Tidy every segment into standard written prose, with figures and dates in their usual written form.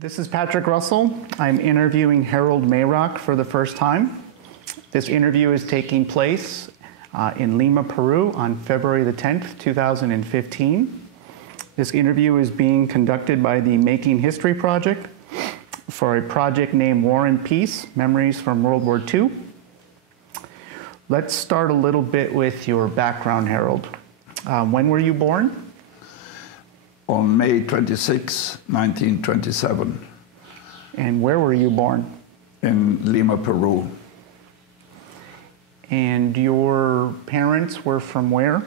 This is Patrick Russell. I'm interviewing Harald Mayrock for the first time. This interview is taking place in Lima, Peru on February the 10th, 2015. This interview is being conducted by the Making History Project for a project named War and Peace, Memories from World War II. Let's start a little bit with your background, Harald. When were you born? On May 26, 1927. And where were you born? In Lima, Peru. And your parents were from where?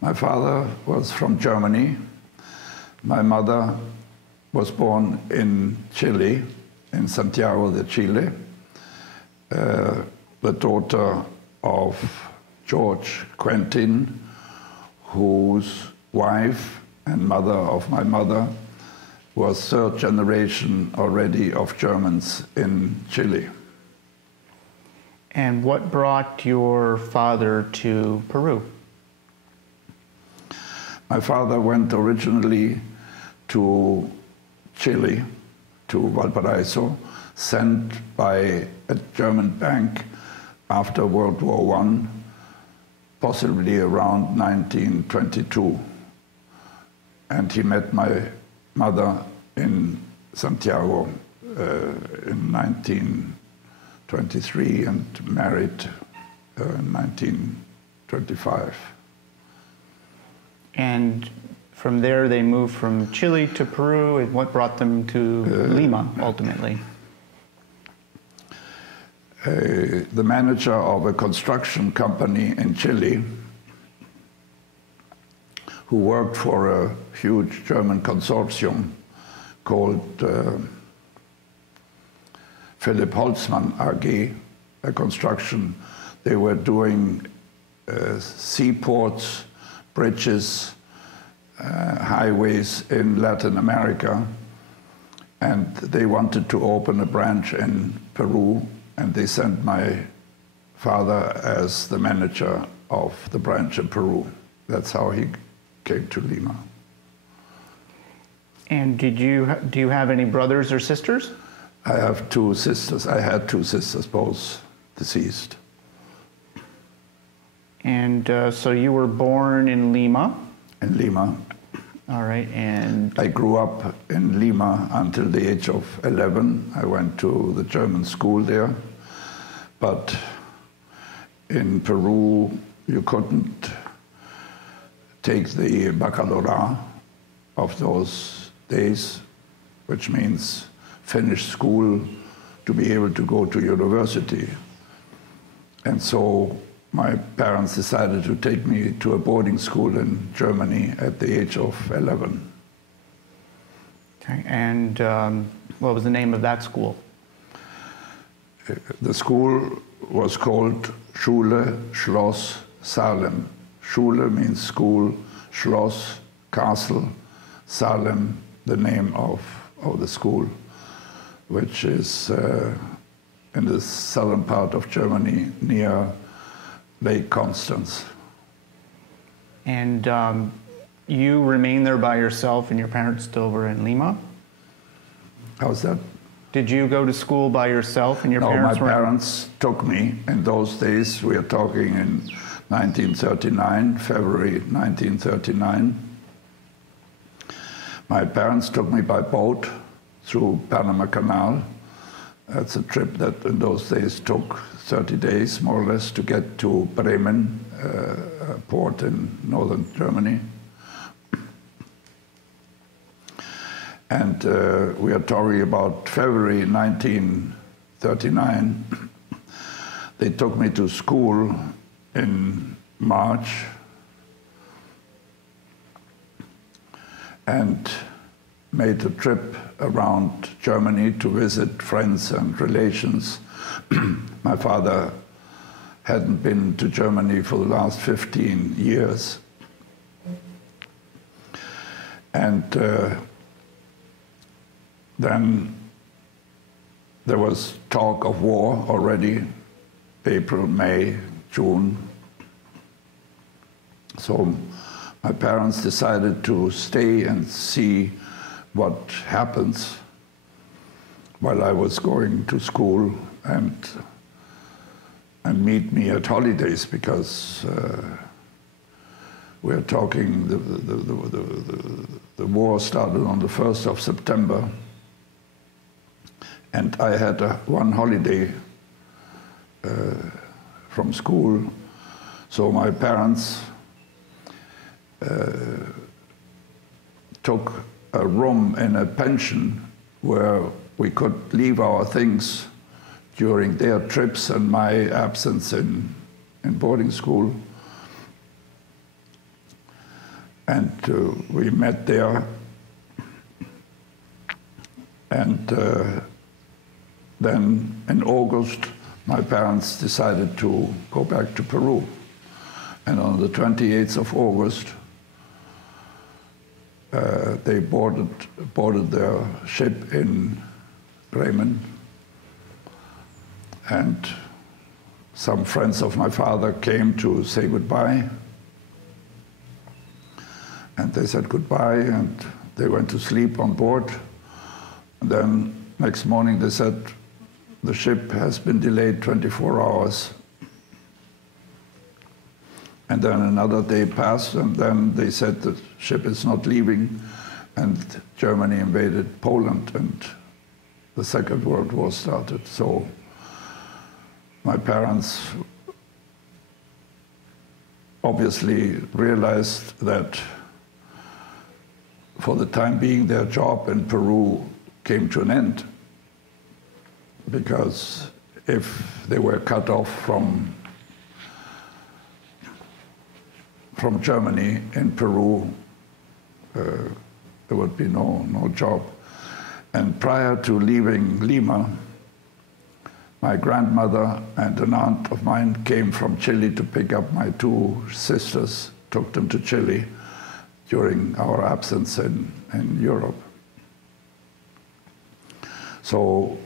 My father was from Germany. My mother was born in Chile, in Santiago de Chile, the daughter of George Quentin, whose wife and mother of my mother was third generation already of Germans in Chile. And what brought your father to Peru? My father went originally to Chile, to Valparaiso, sent by a German bank after World War I, possibly around 1922. And he met my mother in Santiago in 1923 and married in 1925. And from there they moved from Chile to Peru, and what brought them to Lima ultimately? The manager of a construction company in Chile, who worked for a huge German consortium called Philipp Holzmann AG, a construction. They were doing seaports, bridges, highways in Latin America, and they wanted to open a branch in Peru, and they sent my father as the manager of the branch in Peru. That's how he came to Lima. And do you have any brothers or sisters? I have two sisters. I had two sisters, both deceased. And so you were born in Lima? In Lima. All right, and... I grew up in Lima until the age of 11. I went to the German school there. But in Peru, you couldn't take the baccalaureate of those days, which means finish school to be able to go to university. And so my parents decided to take me to a boarding school in Germany at the age of 11. Okay, and what was the name of that school? The school was called Schule Schloss Salem. Schule means school, Schloss, castle, Salem, the name of the school, which is in the southern part of Germany near Lake Constance. And you remained there by yourself and your parents still were in Lima? How's that? Did you go to school by yourself and your parents were? No, my parents took me. In those days, we are talking in 1939, February 1939. My parents took me by boat through Panama Canal. That's a trip that in those days took 30 days, more or less, to get to Bremen, a port in northern Germany. And we are talking about February 1939. They took me to school in March and made a trip around Germany to visit friends and relations. My father hadn't been to Germany for the last 15 years. And then there was talk of war already, April, May, June. So my parents decided to stay and see what happens. while I was going to school and meet me at holidays, because we're talking, the war started on the 1st of September, and I had one holiday from school, so my parents took a room in a pension where we could leave our things during their trips and my absence in boarding school. And we met there, and then in August, my parents decided to go back to Peru. And on the 28th of August, they boarded their ship in Bremen, and some friends of my father came to say goodbye. And they said goodbye, and they went to sleep on board. And then next morning they said, the ship has been delayed 24 hours. And then another day passed, and then they said the ship is not leaving, and Germany invaded Poland, and the Second World War started. So my parents obviously realized that for the time being, their job in Peru came to an end, because if they were cut off from Germany in Peru, there would be no job. And prior to leaving Lima, my grandmother and an aunt of mine came from Chile to pick up my two sisters, took them to Chile during our absence in Europe. So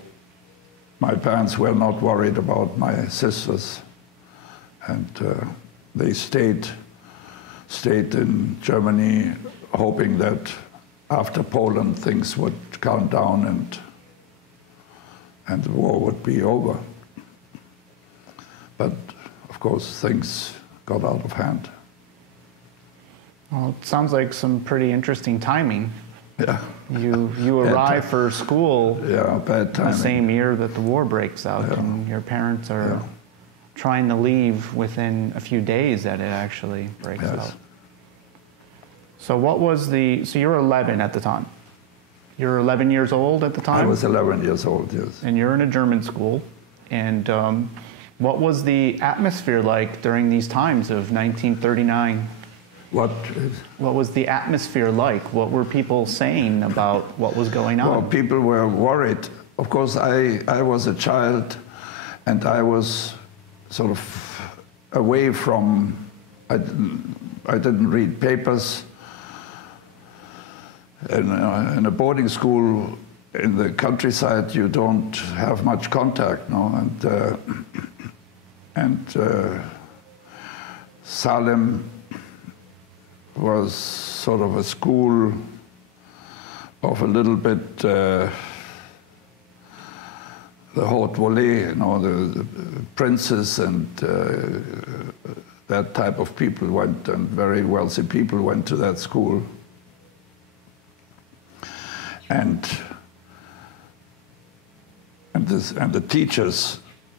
my parents were not worried about my sisters, and they stayed in Germany, hoping that after Poland things would calm down and the war would be over. But of course things got out of hand. Well, it sounds like some pretty interesting timing. Yeah. You arrive for school, yeah, bad timing, the same year that the war breaks out, yeah, and your parents are trying to leave within a few days that it actually breaks out. So so you were 11 at the time. You were 11 years old at the time? I was 11 years old, yes. And you're in a German school. And what was the atmosphere like during these times of 1939? What was the atmosphere like? What were people saying about what was going on? Well, people were worried. Of course, I was a child, and I was sort of away from, I didn't read papers. In a boarding school in the countryside, you don't have much contact, no? And Salem was sort of a school of a little bit the haute volée, you know, the princes and that type of people went, and very wealthy people went to that school. And the teachers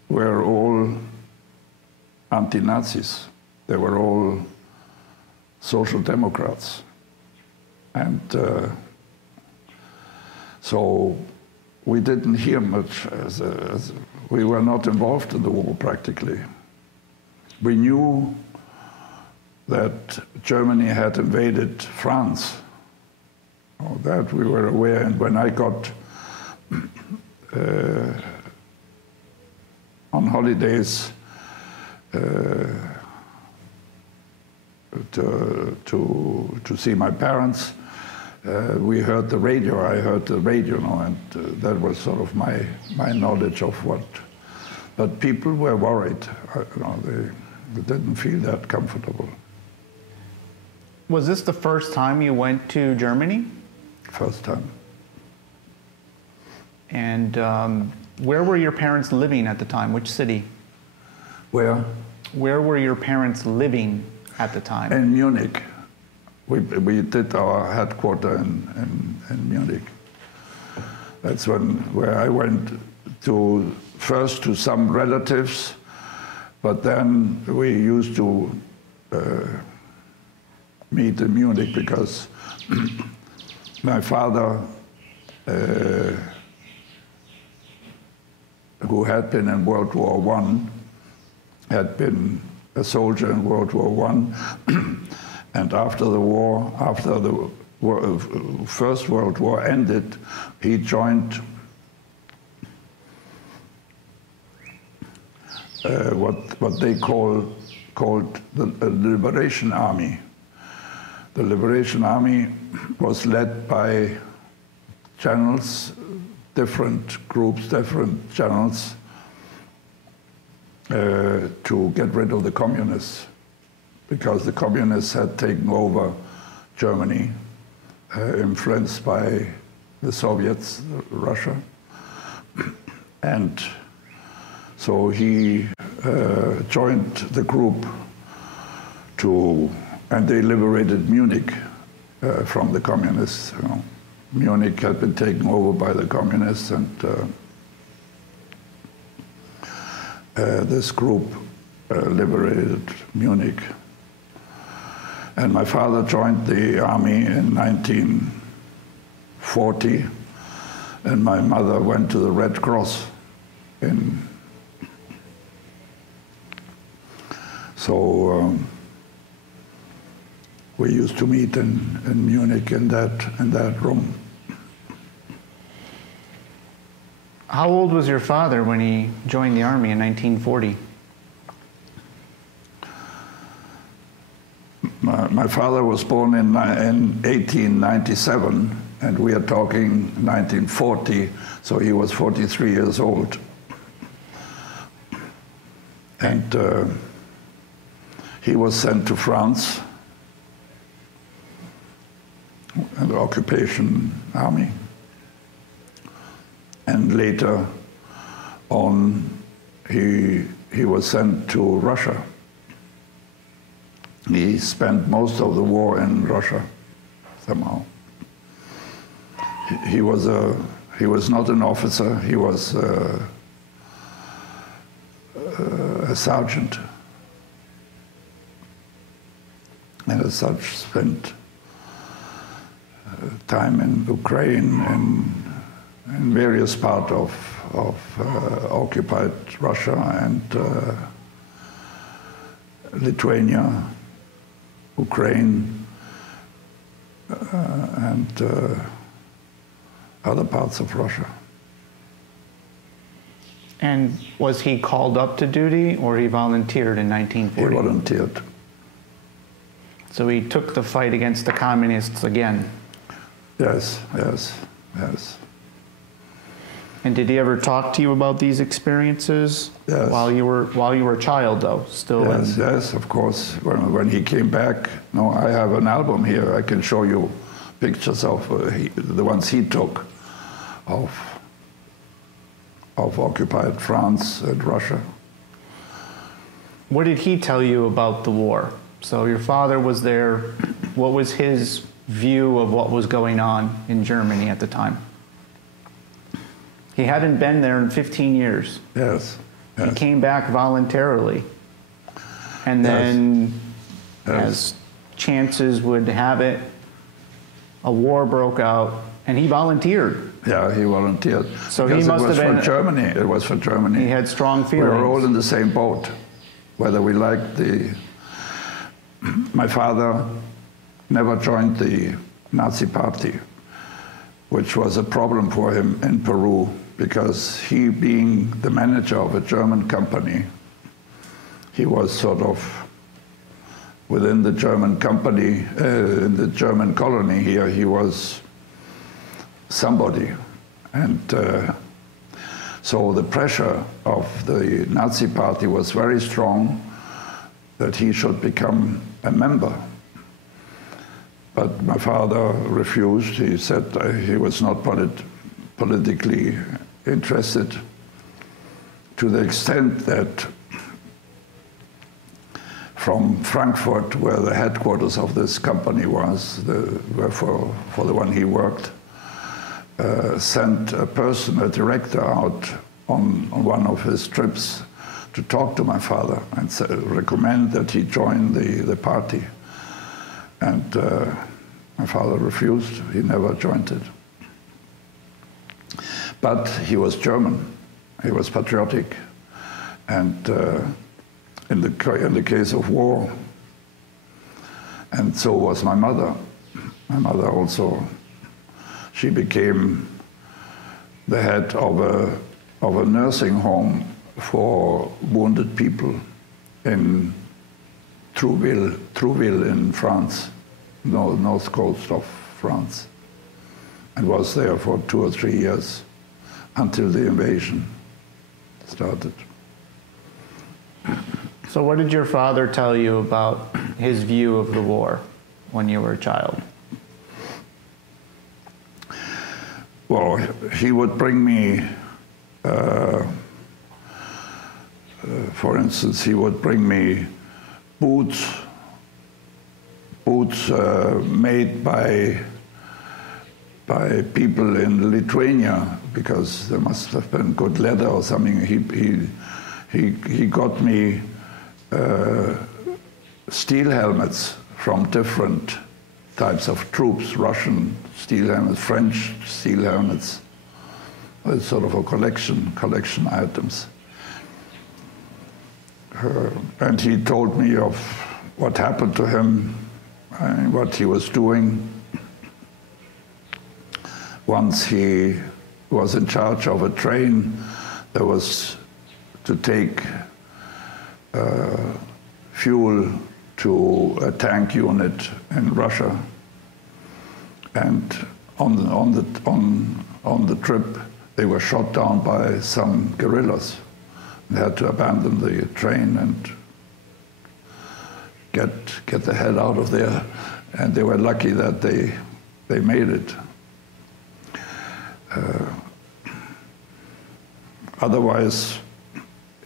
were all anti-Nazis. They were all social democrats. And so we didn't hear much, as we were not involved in the war practically. We knew that Germany had invaded France. Oh, that we were aware, and when I got on holidays to see my parents, we heard the radio. I heard the radio, you know, and that was sort of my knowledge of what. But people were worried. You know, they didn't feel that comfortable. Was this the first time you went to Germany? First time. And where were your parents living at the time? Which city? Where? Where were your parents living at the time? In Munich. We did our headquarters in Munich. That's where I went to first to some relatives, but then we used to meet in Munich because my father, who had been in World War I, had been a soldier in World War I, and after the war, after the First World War ended, he joined what they called the Liberation Army. The Liberation Army was led by generals, different groups, different generals, to get rid of the communists, because the communists had taken over Germany, influenced by the Soviets, Russia. And so he joined the group and they liberated Munich from the communists. You know. Munich had been taken over by the communists, and this group liberated Munich. And my father joined the army in 1940, and my mother went to the Red Cross so we used to meet in Munich in that room. How old was your father when he joined the army in 1940? My father was born in 1897, and we are talking 1940, so he was 43 years old. And he was sent to France, an occupation army. And later on, he was sent to Russia. He spent most of the war in Russia, somehow. He was not an officer, he was a sergeant. And as such spent time in Ukraine and in various parts of occupied Russia and Lithuania, Ukraine, and other parts of Russia. And was he called up to duty, or he volunteered in 1940? He volunteered. So he took the fight against the communists again? Yes, yes, yes. And did he ever talk to you about these experiences? Yes. While you were a child, though, still? Yes, yes, of course. When he came back, no, I have an album here. I can show you pictures of the ones he took of occupied France and Russia. What did he tell you about the war? So your father was there. What was his view of what was going on in Germany at the time? He hadn't been there in 15 years. Yes. Yes. He came back voluntarily. And then, yes, as chances would have it, a war broke out, and he volunteered. Yeah, he volunteered. So he must have been... for Germany. It was for Germany. He had strong feelings. We were all in the same boat, whether we liked the... My father never joined the Nazi Party, which was a problem for him in Peru, because he, being the manager of a German company, he was sort of within the German company, in the German colony here, he was somebody. And so the pressure of the Nazi Party was very strong that he should become a member. But my father refused. He said he was not politically interested to the extent that from Frankfurt, where the headquarters of this company was, for the one he worked, sent a person, a director, out on one of his trips to talk to my father and recommend that he join the party. And my father refused. He never joined it. But he was German. He was patriotic. And in the case of war, and so was my mother. My mother also, she became the head of a nursing home for wounded people in Trouville in France, north coast of France, and was there for 2 or 3 years until the invasion started. So what did your father tell you about his view of the war when you were a child? Well, he would bring me, for instance, he would bring me boots made by people in Lithuania, because there must have been good leather or something. He got me steel helmets from different types of troops, Russian steel helmets, French steel helmets. It's sort of a collection items. And he told me of what happened to him and what he was doing. Once he was in charge of a train that was to take fuel to a tank unit in Russia, and on the trip they were shot down by some guerrillas. They had to abandon the train and get the hell out of there, and they were lucky that they made it. Otherwise,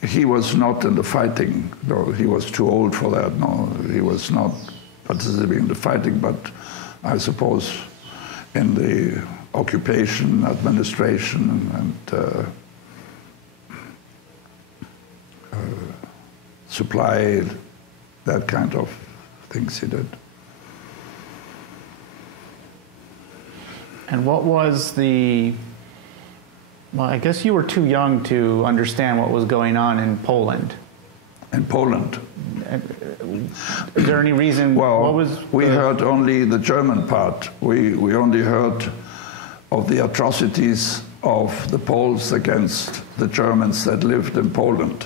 he was not in the fighting. No, he was too old for that. No, he was not participating in the fighting, but I suppose in the occupation, administration, and supply, that kind of things he did. And what was the, well, I guess you were too young to understand what was going on in Poland. In Poland? Is there any reason? Well, what was we heard only the German part. We only heard of the atrocities of the Poles against the Germans that lived in Poland,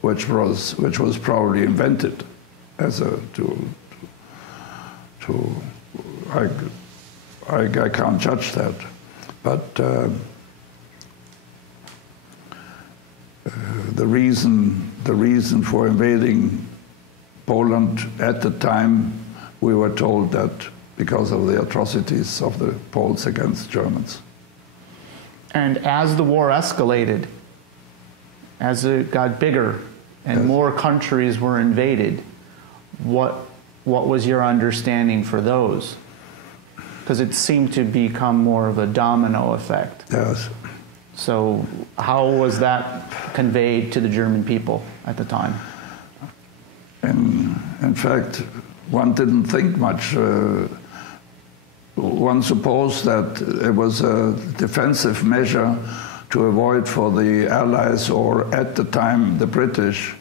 which was probably invented as a I can't judge that, but the reason for invading Poland at the time, we were told that because of the atrocities of the Poles against Germans. And as the war escalated, as it got bigger and more countries were invaded, what was your understanding for those? Because it seemed to become more of a domino effect. Yes. So how was that conveyed to the German people at the time? In fact, one didn't think much. One supposed that it was a defensive measure to avoid for the Allies, or at the time the British,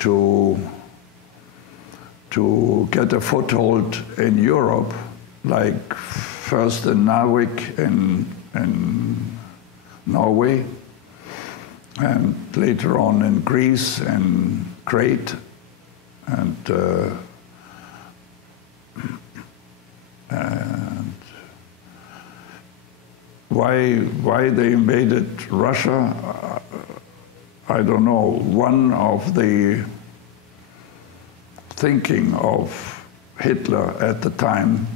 to get a foothold in Europe, like first in Narvik in Norway, and later on in Greece and Crete, and why they invaded Russia, I don't know. One of the thinking of Hitler at the time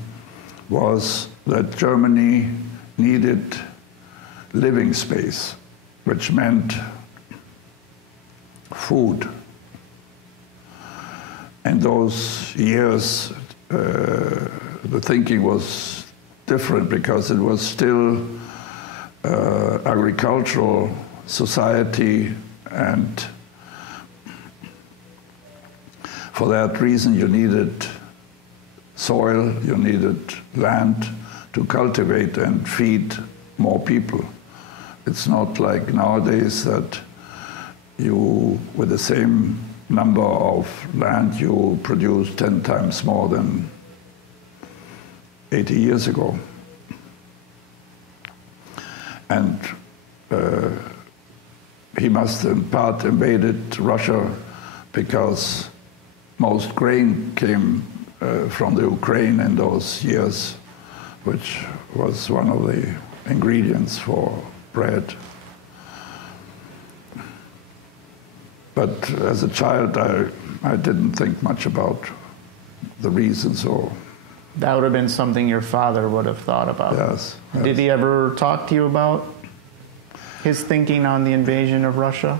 was that Germany needed living space, which meant food. In those years, the thinking was different because it was still agricultural society, and for that reason you needed soil, you needed land to cultivate and feed more people. It's not like nowadays that you, with the same number of land, you produce 10 times more than 80 years ago. And he must in part invaded Russia because most grain came from the Ukraine in those years, which was one of the ingredients for bread. But as a child, I didn't think much about the reasons or... That would have been something your father would have thought about. Yes, yes. Did he ever talk to you about his thinking on the invasion of Russia?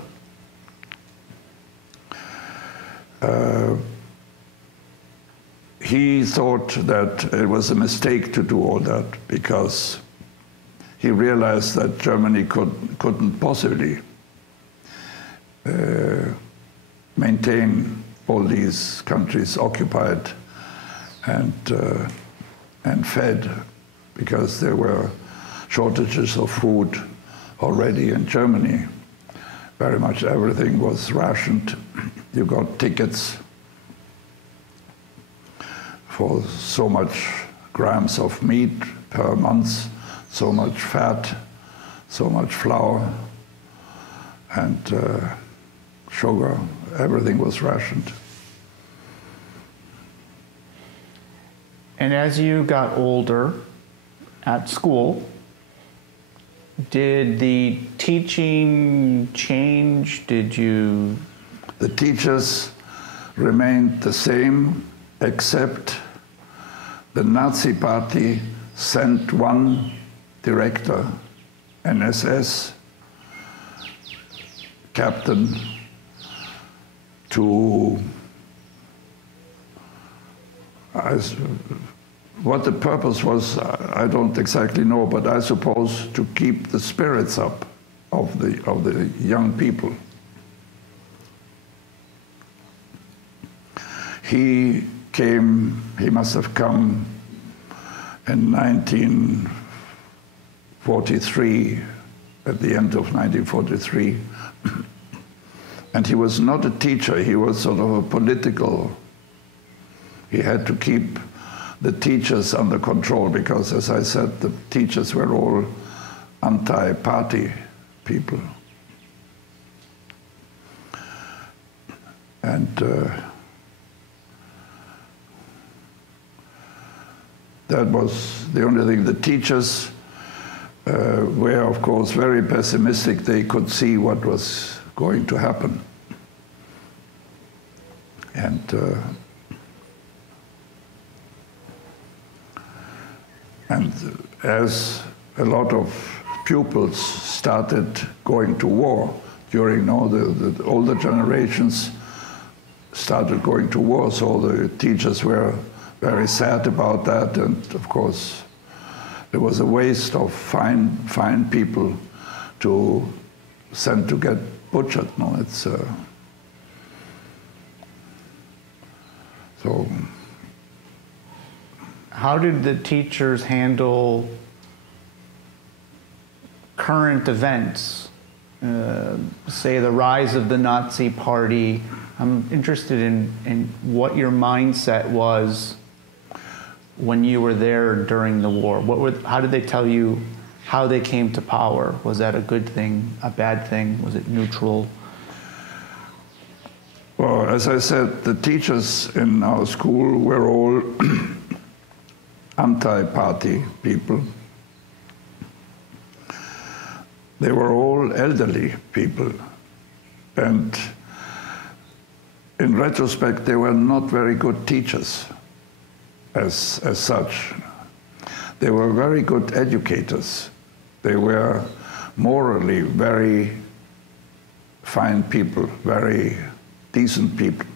He thought that it was a mistake to do all that because he realized that Germany couldn't possibly maintain all these countries occupied and fed, because there were shortages of food already in Germany. Very much everything was rationed. You got tickets for so much grams of meat per month, so much fat, so much flour, and sugar. Everything was rationed. And as you got older at school, did the teaching change? Did you... The teachers remained the same, except the Nazi Party sent one director, an SS captain, to... what the purpose was, I don't exactly know, but I suppose to keep the spirits up of the young people. He must have come in 1943, at the end of 1943, and he was not a teacher, he was sort of a political. He had to keep the teachers under control because, as I said, the teachers were all anti-party people. And that was the only thing. The teachers were, of course, very pessimistic. They could see what was going to happen. And as a lot of pupils started going to war during the older generations started going to war, so the teachers were very sad about that, and of course it was a waste of fine people to send to get butchered. No, it's so. How did the teachers handle current events? Say the rise of the Nazi Party. I'm interested in what your mindset was when you were there during the war. How did they tell you how they came to power? Was that a good thing, a bad thing? Was it neutral? Well, as I said, the teachers in our school were all anti-party people. They were all elderly people, and in retrospect, they were not very good teachers as such. They were very good educators. They were morally very fine people, very decent people.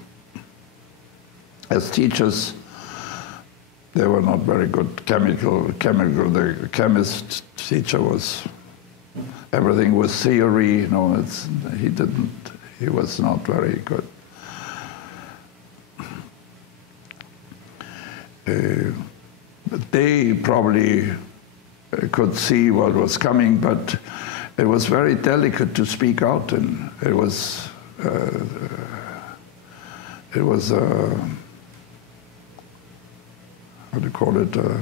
As teachers, they were not very good. The chemist teacher was, everything was theory, you know, he was not very good. But they probably could see what was coming, but it was very delicate to speak out, and it was what do you call it, a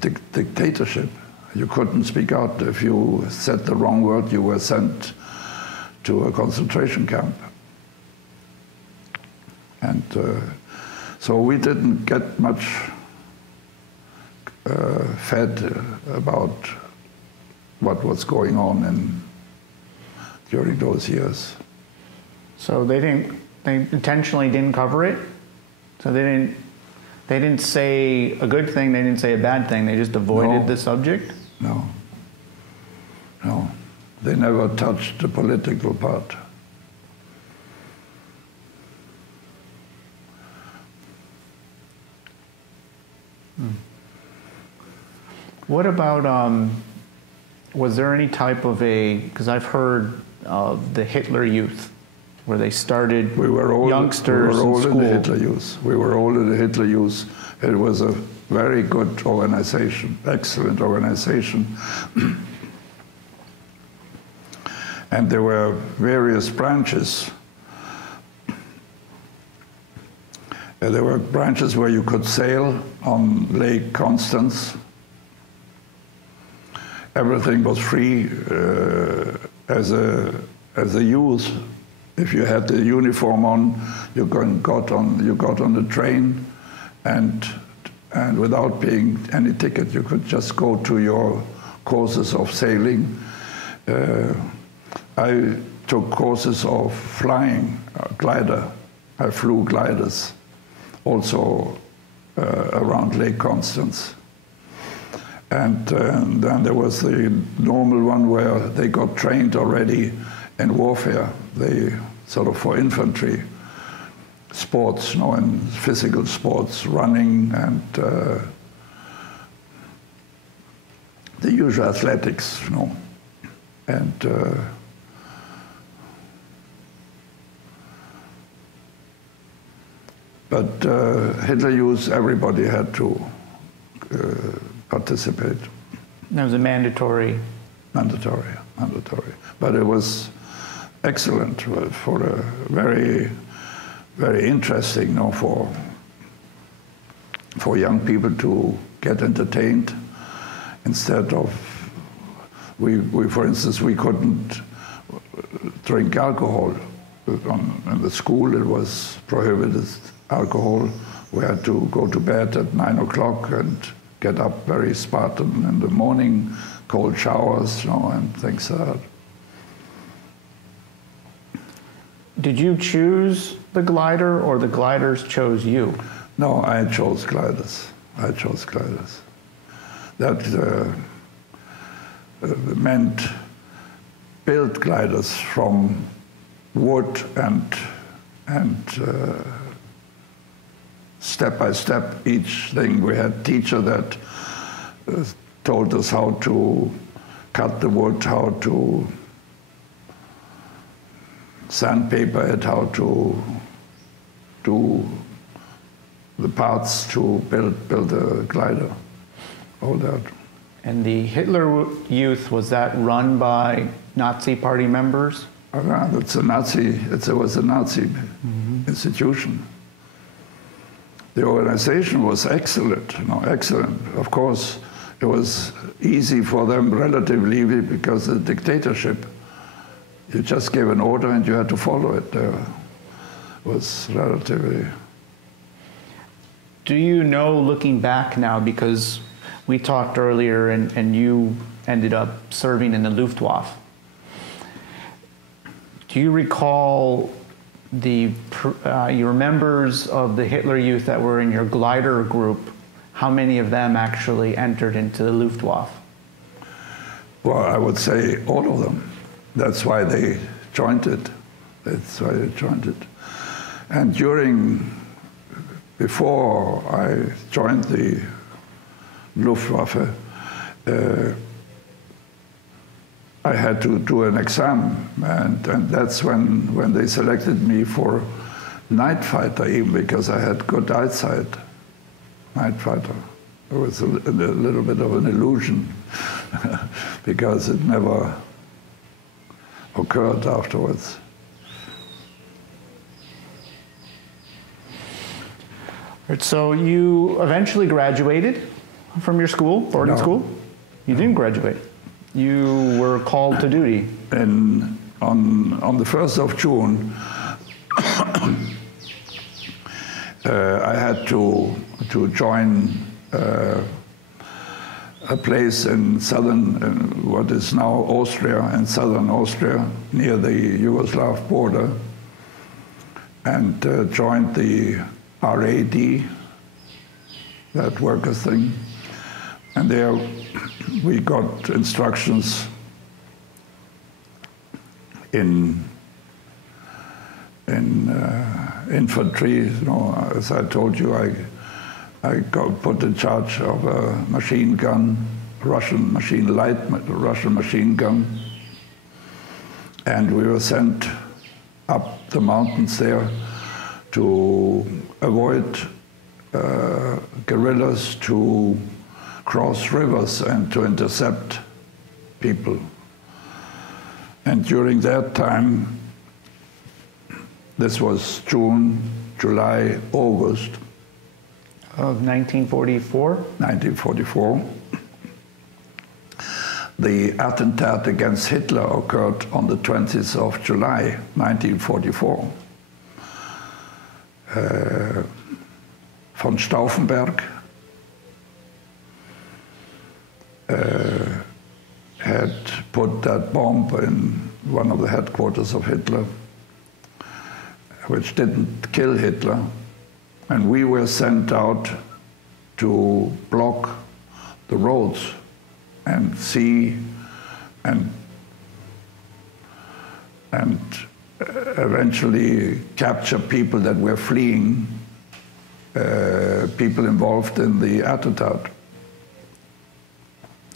dictatorship. You couldn't speak out. If you said the wrong word, you were sent to a concentration camp. And so we didn't get much fed about what was going on during those years. So they intentionally didn't cover it? So they didn't say a good thing, they didn't say a bad thing, they just avoided the subject? No. No. They never touched the political part. What about, was there any type of because I've heard of the Hitler Youth, where they started youngsters in school. In the Hitler Youth. We were all in the Hitler Youth. It was a very good organization, excellent organization. And there were various branches. There were branches where you could sail on Lake Constance. Everything was free as a youth. If you had the uniform on, you got on the train, and without paying any ticket, you could just go to your courses of sailing. I took courses of flying, glider. I flew gliders, also around Lake Constance. And then there was the normal one where they got trained already in warfare. They sort of for infantry sports, you know, and physical sports, running and the usual athletics, you know. And but Hitler Youth, everybody had to participate. That was a mandatory. Mandatory. But it was excellent for a very, very interesting, you know, for young people to get entertained instead of we for instance, we couldn't drink alcohol. In the school, it was prohibited alcohol. We had to go to bed at 9 o'clock and get up very Spartan in the morning, cold showers, you know, and things like that. Did you choose the glider, or the gliders chose you? No, I chose gliders. That meant build gliders from wood and step by step, each thing. We had a teacher that told us how to cut the wood, how to sandpaper it, how to do the parts to build a glider, all that. And the Hitler Youth, was that run by Nazi Party members? It's a Nazi, it was a Nazi institution. The organization was excellent, you know, excellent. Of course, it was easy for them relatively because of the dictatorship. You just gave an order and you had to follow it. It was relatively... Do you know, looking back now, because we talked earlier and you ended up serving in the Luftwaffe, do you recall your members of the Hitler Youth that were in your glider group, how many of them actually entered into the Luftwaffe? Well, I would say all of them. That's why they joined it. That's why they joined it. And before I joined the Luftwaffe, I had to do an exam, and that's when they selected me for night fighter, even because I had good eyesight. Night fighter. It was a little bit of an illusion because it never occurred afterwards. Right, so you eventually graduated from your school, boarding school? You didn't graduate. You were called to duty. And on the 1st of June, I had to join a place in what is now Austria, in southern Austria, near the Yugoslav border, and joined the RAD, that workers thing. And there we got instructions in infantry. You know, as I told you, I got put in charge of a machine gun, Russian machine gun, and we were sent up the mountains there to avoid guerrillas, to cross rivers and to intercept people. And during that time, this was June, July, August of 1944? 1944. The attentat against Hitler occurred on the 20th of July, 1944. Von Stauffenberg had put that bomb in one of the headquarters of Hitler, which didn't kill Hitler, and we were sent out to block the roads and see and eventually capture people that were fleeing, people involved in the attentat.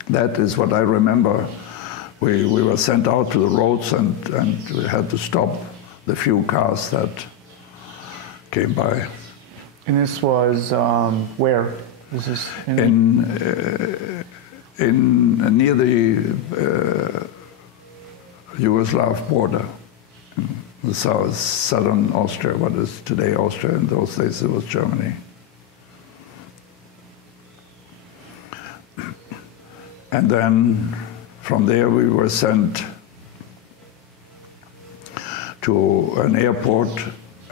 That is what I remember. We were sent out to the roads and we had to stop the few cars that came by. And this was where? This is in near the Yugoslav border, in the southern Austria, what is today Austria. In those days it was Germany. And then from there we were sent to an airport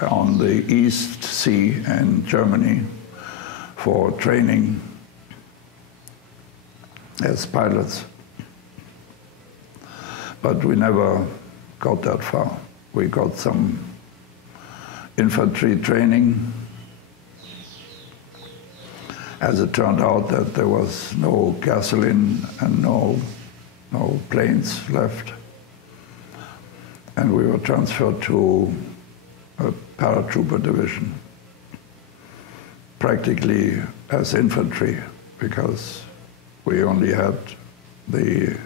on the East Sea in Germany for training as pilots. But we never got that far. We got some infantry training. As it turned out that there was no gasoline and no planes left. And we were transferred to a Paratrooper Division, practically as infantry, because we only had the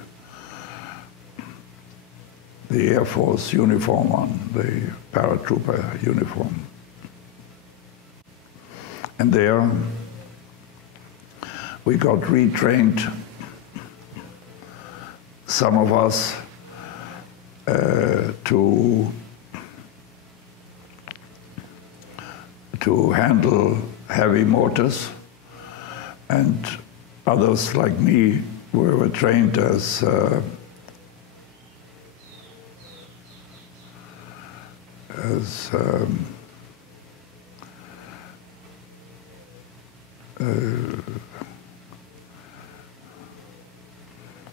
Air Force uniform on, the Paratrooper uniform. And there we got retrained, some of us, to handle heavy mortars, and others like me, we were trained as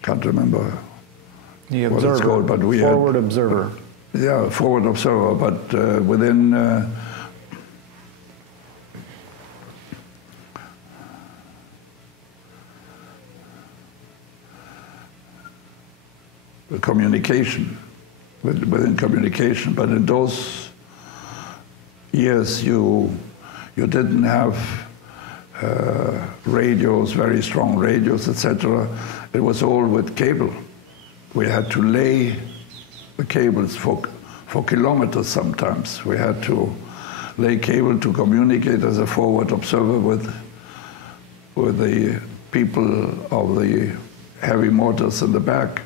can't remember the what it's called, but we forward had, observer. Yeah, forward observer, but within communication, within communication. But in those years, you didn't have radios, very strong radios, etc. It was all with cable. We had to lay the cables for kilometers sometimes. We had to lay cable to communicate as a forward observer with the people of the heavy mortars in the back.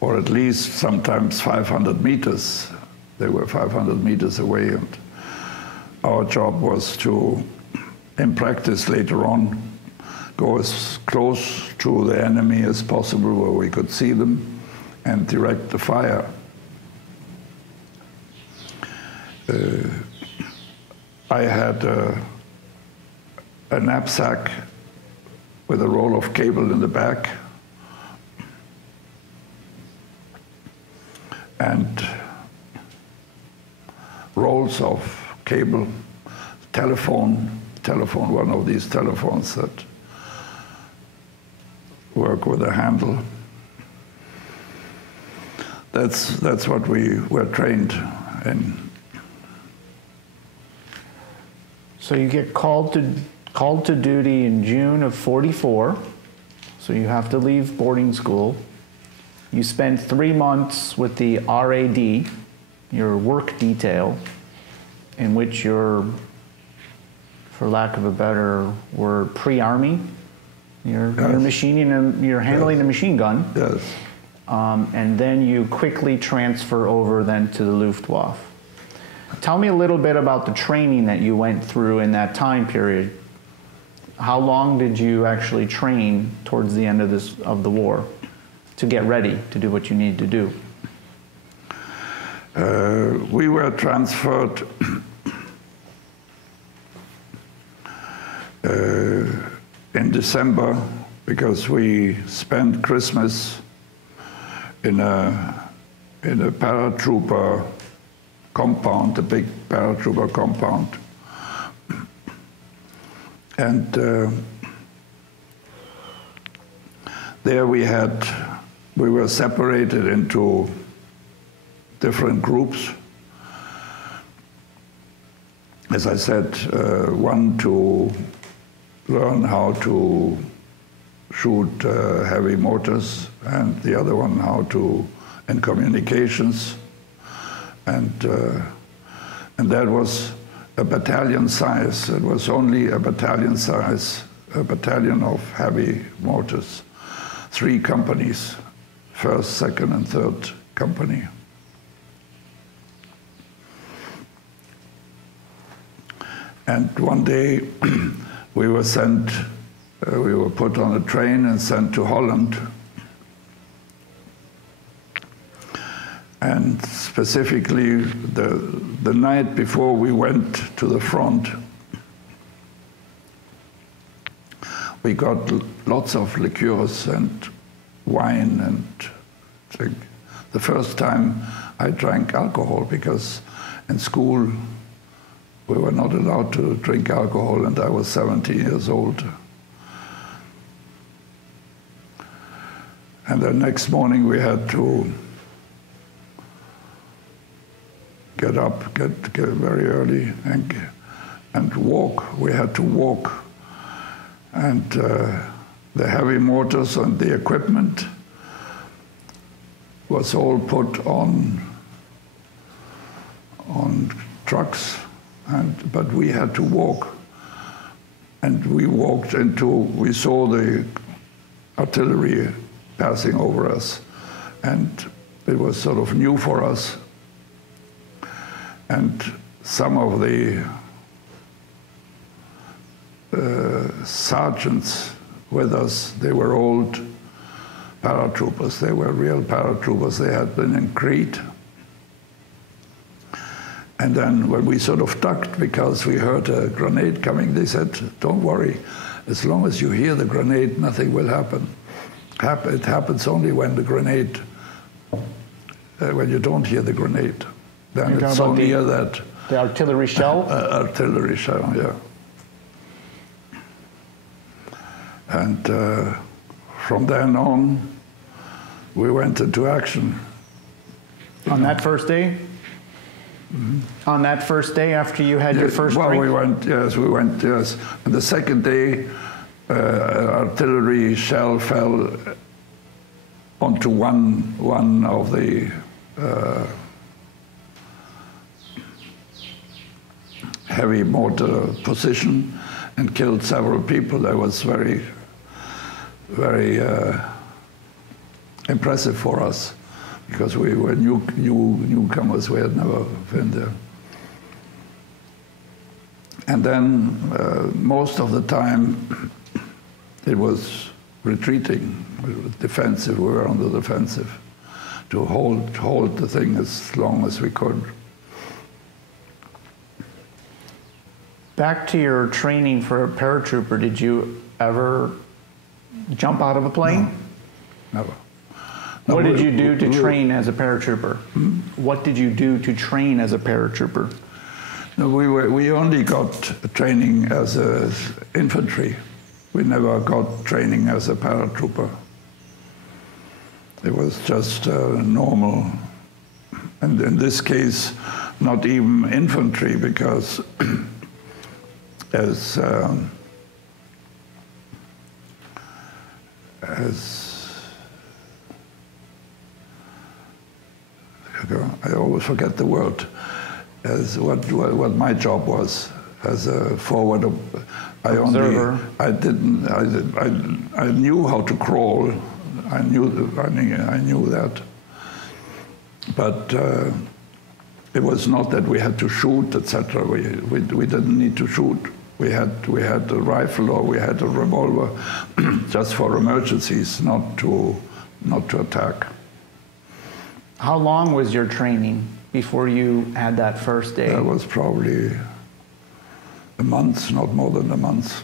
Or at least sometimes 500 meters. They were 500 meters away, and our job was to, in practice later on, go as close to the enemy as possible where we could see them and direct the fire. I had a knapsack with a roll of cable in the back, and rolls of cable, telephone, one of these telephones that work with a handle. That's what we were trained in. So you get called to duty in June of '44. So you have to leave boarding school. You spend 3 months with the RAD, your work detail, in which you're, for lack of a better word, pre-army. You're machining and you're handling a machine gun. Yes. And then you quickly transfer over then to the Luftwaffe. Tell me a little bit about the training that you went through in that time period. How long did you actually train towards the end of the war to get ready to do what you need to do? We were transferred in December because we spent Christmas in a paratrooper compound, a big paratrooper compound. And there we were separated into different groups. As I said, one to learn how to shoot heavy mortars, and the other one how to, in communications. And that was a battalion size. It was only a battalion size, a battalion of heavy mortars. 3 companies, 1st, 2nd, and 3rd company. And one day we were sent, we were put on a train and sent to Holland. And specifically the night before we went to the front, we got lots of liqueurs and wine and drink. The first time I drank alcohol, because in school we were not allowed to drink alcohol, and I was 17 years old. And the next morning we had to get up, get very early and walk. We had to walk. And the heavy mortars and the equipment was all put on trucks, but we had to walk. And we walked we saw the artillery passing over us, and it was sort of new for us. And some of the sergeants with us, they were old paratroopers. They were real paratroopers. They had been in Crete. And then when we sort of ducked because we heard a grenade coming, they said, "Don't worry, as long as you hear the grenade, nothing will happen. It happens only when the grenade, when you don't hear the grenade. Then it's so near that..." The artillery shell? Artillery shell, yeah. And from then on, we went into action. On that first day? On that first day after you had your first well, drink? we went, yes. And the second day, artillery shell fell onto one of the heavy mortar position and killed several people. That was very, very impressive for us, because we were newcomers. We had never been there. And then most of the time it was retreating. It was defensive. We were on the defensive to hold the thing as long as we could. Back to your training for a paratrooper, did you ever jump out of a plane? No, never. What did you do to train as a paratrooper? What did you do to train as a paratrooper? No, we only got training as infantry. We never got training as a paratrooper. It was just normal. And in this case, not even infantry, because as I always forget the word, as what my job was as a forward observer. I knew how to crawl. I knew that, but it was not that we had to shoot, etc. We didn't need to shoot. We had a rifle or we had a revolver just for emergencies, not to attack. How long was your training before you had that first day? That was probably a month, not more than a month.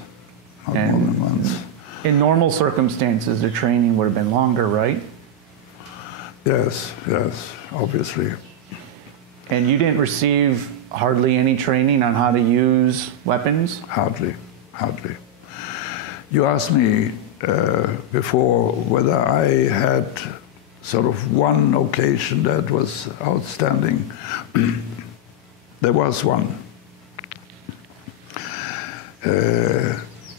In normal circumstances, the training would have been longer, right? Yes, obviously. And you didn't receive hardly any training on how to use weapons? Hardly. You asked me before whether I had sort of one occasion that was outstanding. There was one.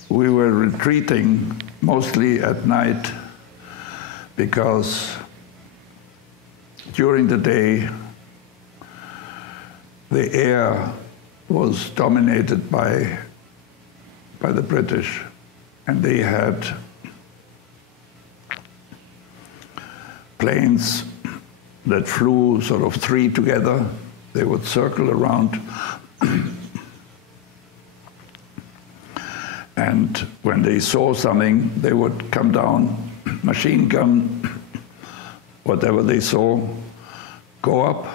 We were retreating mostly at night because during the day the air was dominated by the British, and they had planes that flew sort of three together. They would circle around. And when they saw something, they would come down, machine gun, whatever they saw, go up.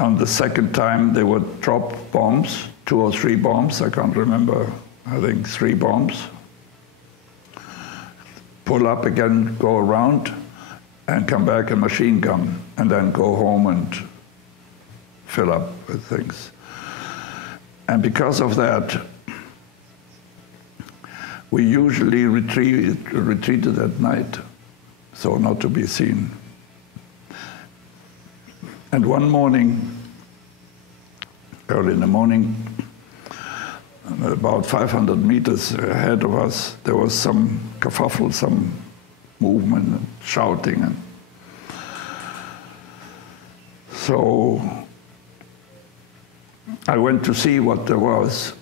On the second time, they would drop bombs, 2 or 3 bombs, I can't remember, I think 3 bombs. Pull up again, go around, and come back and machine gun, and then go home and fill up with things. And because of that, we usually retreated at night, so not to be seen. And one morning, early in the morning, about 500 meters ahead of us, there was some kerfuffle, some movement, and shouting. And so I went to see what there was,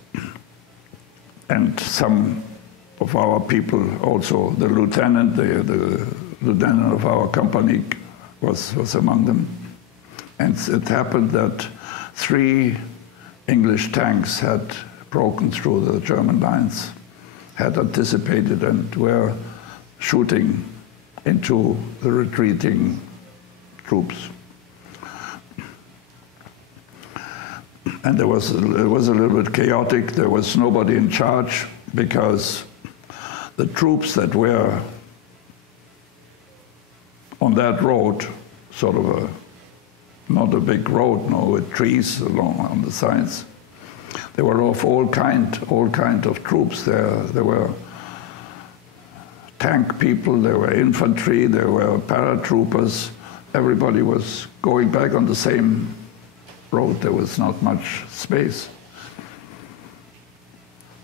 and some of our people, also the lieutenant, the lieutenant of our company was among them. And it happened that 3 English tanks had broken through the German lines, had anticipated and were shooting into the retreating troops. And it was a little bit chaotic. There was nobody in charge because the troops that were on that road, sort of not a big road, no, with trees along on the sides, they were of all kind of troops there. There were tank people, there were infantry, there were paratroopers. Everybody was going back on the same road. There was not much space.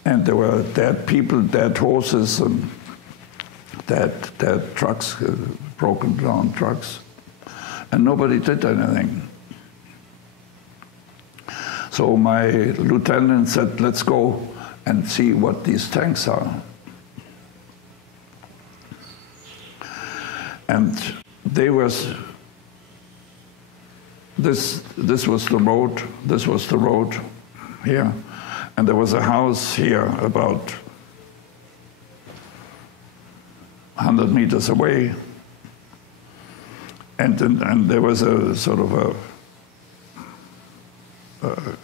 And there were dead people, dead horses, and dead trucks, broken down trucks. And nobody did anything. So my lieutenant said, let's go and see what these tanks are. And they was, this was the road, this was the road here. And there was a house here about 100 meters away. And there was a sort of a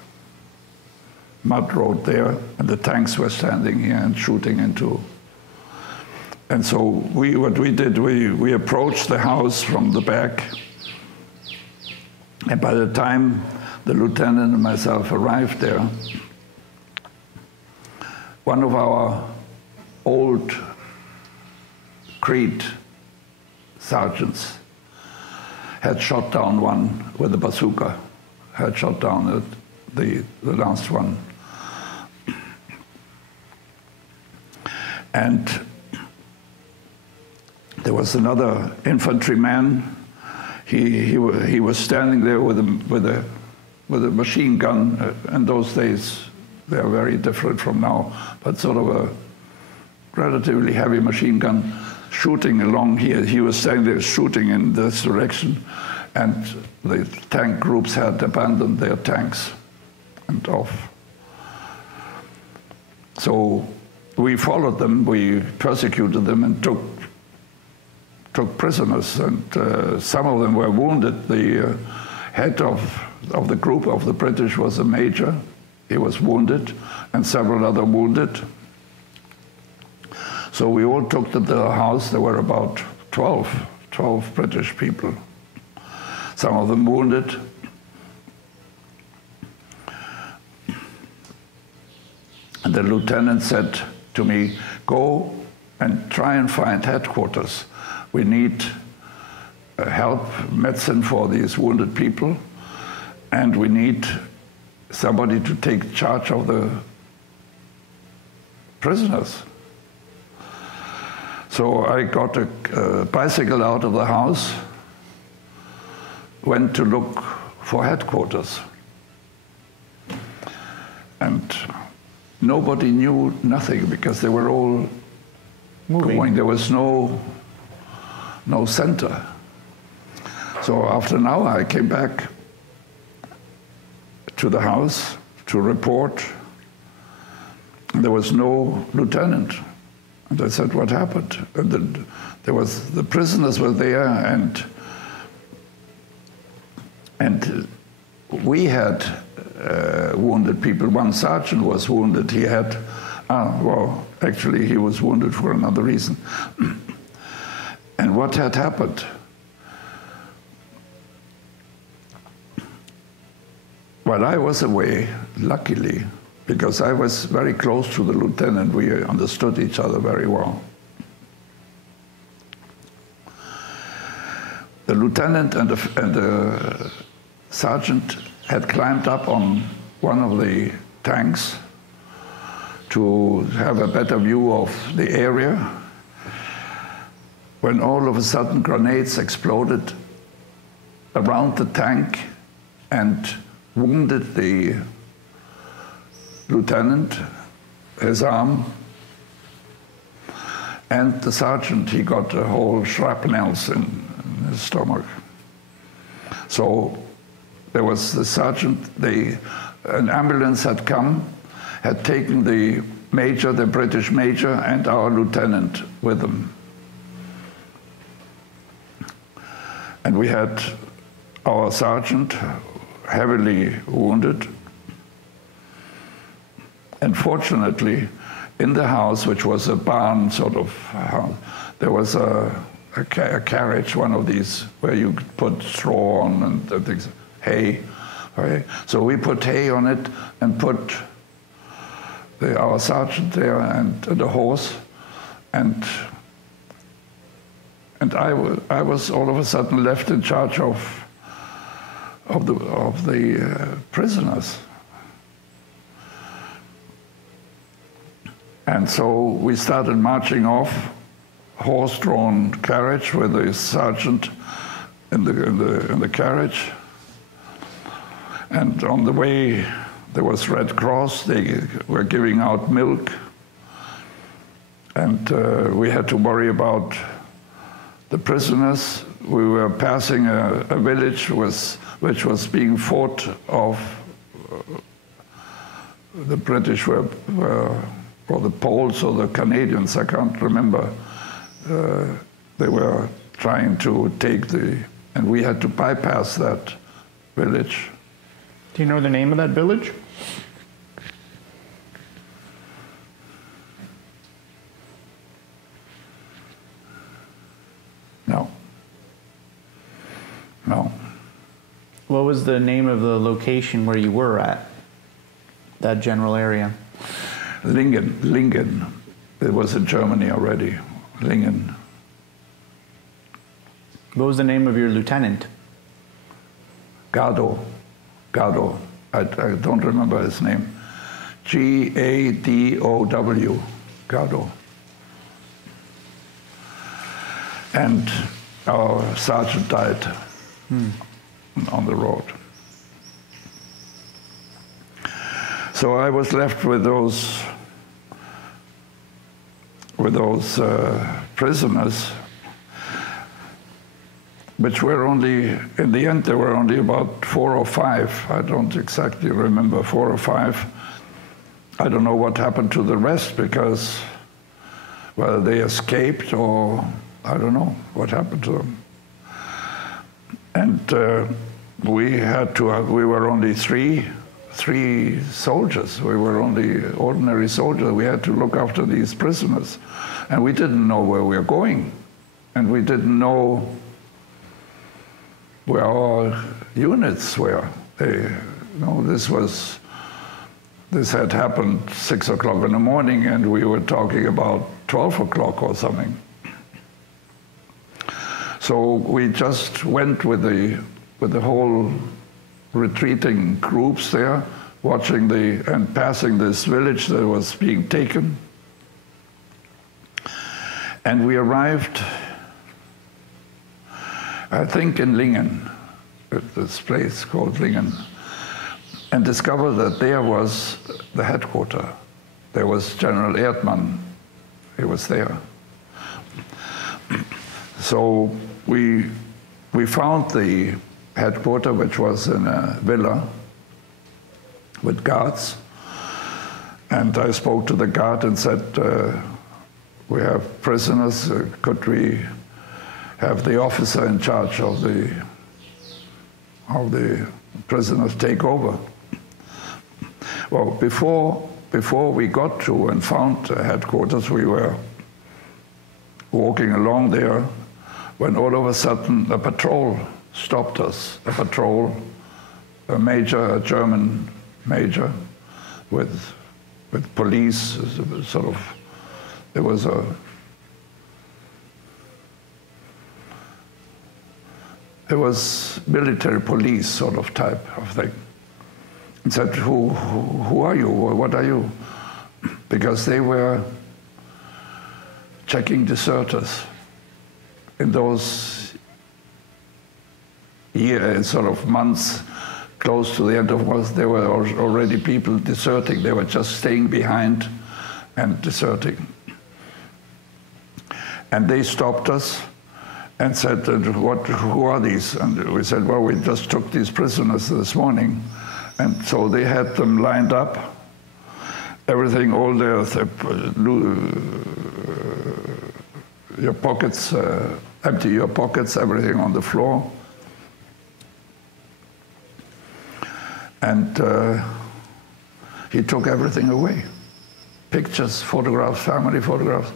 mud road there, and the tanks were standing here and shooting into. And so what we did, we approached the house from the back. And by the time the lieutenant and myself arrived there, one of our old Crete sergeants had shot down one with a bazooka, had shot down the last one. And there was another infantryman. He was standing there with a machine gun. In those days, they are very different from now, but sort of a relatively heavy machine gun shooting along here. He was standing there shooting in this direction, and the tank groups had abandoned their tanks and off. So we followed them, we persecuted them and took prisoners, and some of them were wounded. The head of the group of the British was a major. He was wounded, and several other wounded. So we all took to the house. There were about 12 British people, some of them wounded. And the lieutenant said to me, go and try and find headquarters. We need help, medicine for these wounded people, and we need somebody to take charge of the prisoners. So I got a bicycle out of the house, went to look for headquarters. And nobody knew nothing because they were all going. There was no center. So after an hour, I came back to the house to report. There was no lieutenant. And I said, what happened? And the prisoners were there, and we had wounded people. One sergeant was wounded. He had, well, actually he was wounded for another reason. And what had happened? While I was away, luckily, because I was very close to the lieutenant, we understood each other very well. The lieutenant and the sergeant had climbed up on one of the tanks to have a better view of the area, when all of a sudden grenades exploded around the tank and wounded the lieutenant, his arm, and the sergeant. He got a whole shrapnels in his stomach. So there was the sergeant, an ambulance had come, had taken the major, the British major, and our lieutenant with them. And we had our sergeant heavily wounded. And fortunately, in the house, which was a barn sort of house, there was a carriage, one of these, where you could put straw on and things, hay. Right? So we put hay on it and put our sergeant there and the horse, and And I was all of a sudden left in charge of the prisoners. And so we started marching off, horse-drawn carriage with the sergeant in the carriage. And on the way, there was Red Cross. They were giving out milk. And we had to worry about the prisoners. We were passing a village which was being fought off. The British were, or the Poles or the Canadians, I can't remember. They were trying to take and we had to bypass that village. Do you know the name of that village? No. No. What was the name of the location where you were at, that general area? Lingen. It was in Germany already. Lingen. What was the name of your lieutenant? Gado. I don't remember his name. G-A-D-O-W. Gado. And our sergeant died on the road. So I was left with those prisoners, which were only, in the end, there were only about 4 or 5. I don't exactly remember, 4 or 5. I don't know what happened to the rest because, well, they escaped or I don't know what happened to them. And we were only three soldiers. We were only ordinary soldiers. We had to look after these prisoners. And we didn't know where we were going. And we didn't know where our units were. This had happened 6 o'clock in the morning, and we were talking about 12 o'clock or something. So we just went with the whole retreating groups there, watching and passing this village that was being taken. And we arrived, I think, in Lingen, at this place called Lingen, and discovered that there was the headquarters. There was General Erdmann. He was there. So we found the headquarters, which was in a villa with guards. And I spoke to the guard and said, we have prisoners. Could we have the officer in charge of the prisoners take over? Well, before we got to and found the headquarters, we were walking along there when all of a sudden a patrol stopped us. A German major with police, sort of. It was military police sort of type of thing. And said, who are you? What are you? Because they were checking deserters. In those sort of months close to the end of war, there were already people deserting. They were just staying behind and deserting. And they stopped us and said, who are these? And we said, well, we just took these prisoners this morning. And so they had them lined up, everything, all their your pockets, empty your pockets, everything on the floor. And he took everything away. Pictures, photographs, family photographs.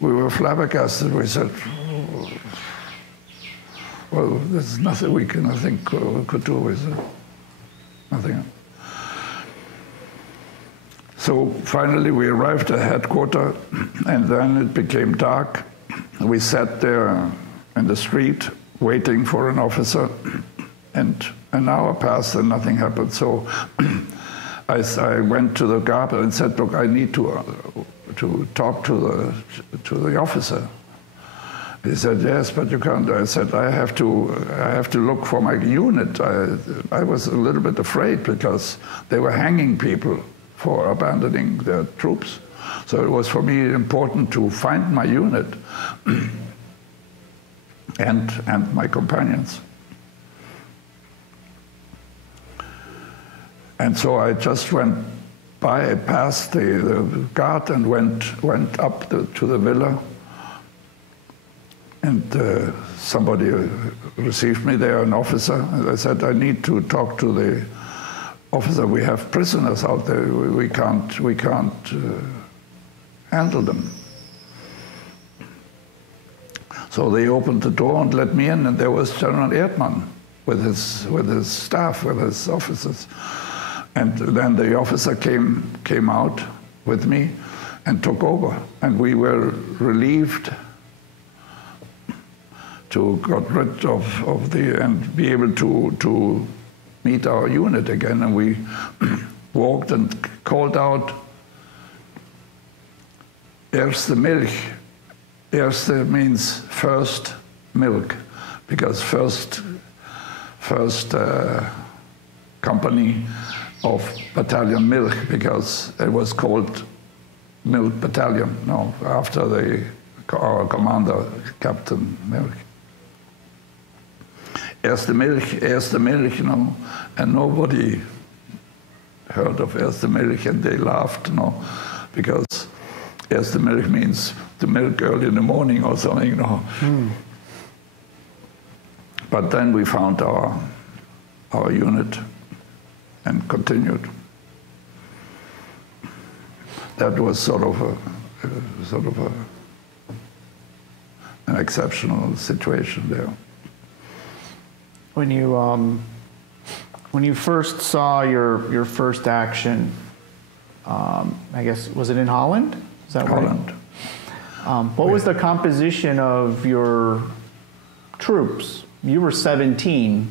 We were flabbergasted. We said, well, there's nothing we can, I think, could do with it. Nothing. So finally we arrived at headquarters, and then it became dark, we sat there in the street waiting for an officer, and an hour passed and nothing happened. So I went to the guard and said, look, I need to talk to the officer. He said, yes, but you can't. I said, I have to look for my unit. I was a little bit afraid because they were hanging people for abandoning their troops. So it was for me important to find my unit and my companions. And so I just went past the guard and went up to the villa. And somebody received me there, an officer. And I said, I need to talk to the officer. We have prisoners out there. We can't handle them. So they opened the door and let me in, and there was General Erdmann with his staff, with his officers. And then the officer came out with me and took over. And we were relieved to get rid of and be able to meet our unit again. And we walked and called out, Erste Milch. Erste means first milk, because first company of Battalion Milch, because it was called Milk Battalion, no, after our commander, Captain Milch. Erste Milch, you know, and nobody heard of Erste Milch, and they laughed, you know, because Erste Milch means the milk early in the morning or something, you know. But then we found our unit and continued. That was sort of an exceptional situation there. When you first saw your first action, I guess, was it in Holland? Is that Holland. Right? What was the composition of your troops? You were 17.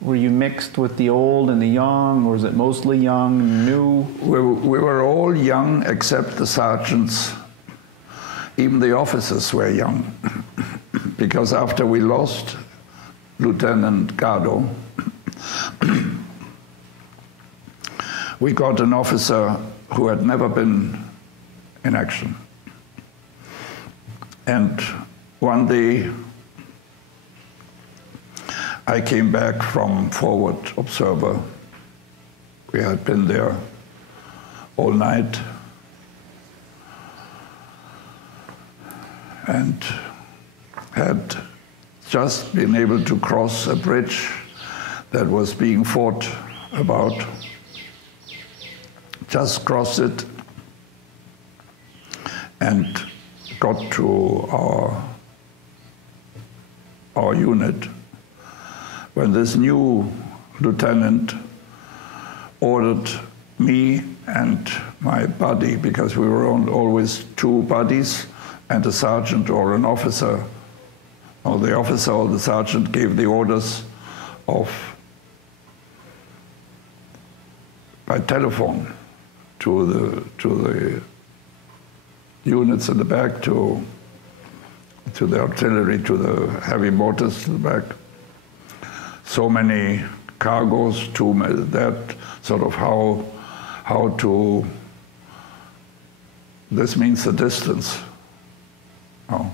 Were you mixed with the old and the young, or was it mostly young and new? We were all young except the sergeants. Even the officers were young, because after we lost Lieutenant Gardo, we got an officer who had never been in action. And one day, I came back from forward observer. We had been there all night and had just been able to cross a bridge that was being fought about. Just crossed it and got to our unit, when this new lieutenant ordered me and my buddy, because we were always two buddies, and a sergeant or an officer, or the officer or the sergeant gave the orders by telephone to the units in the back, to the artillery, to the heavy mortars in the back. So many cargoes, that sort of how to, this means the distance. Oh.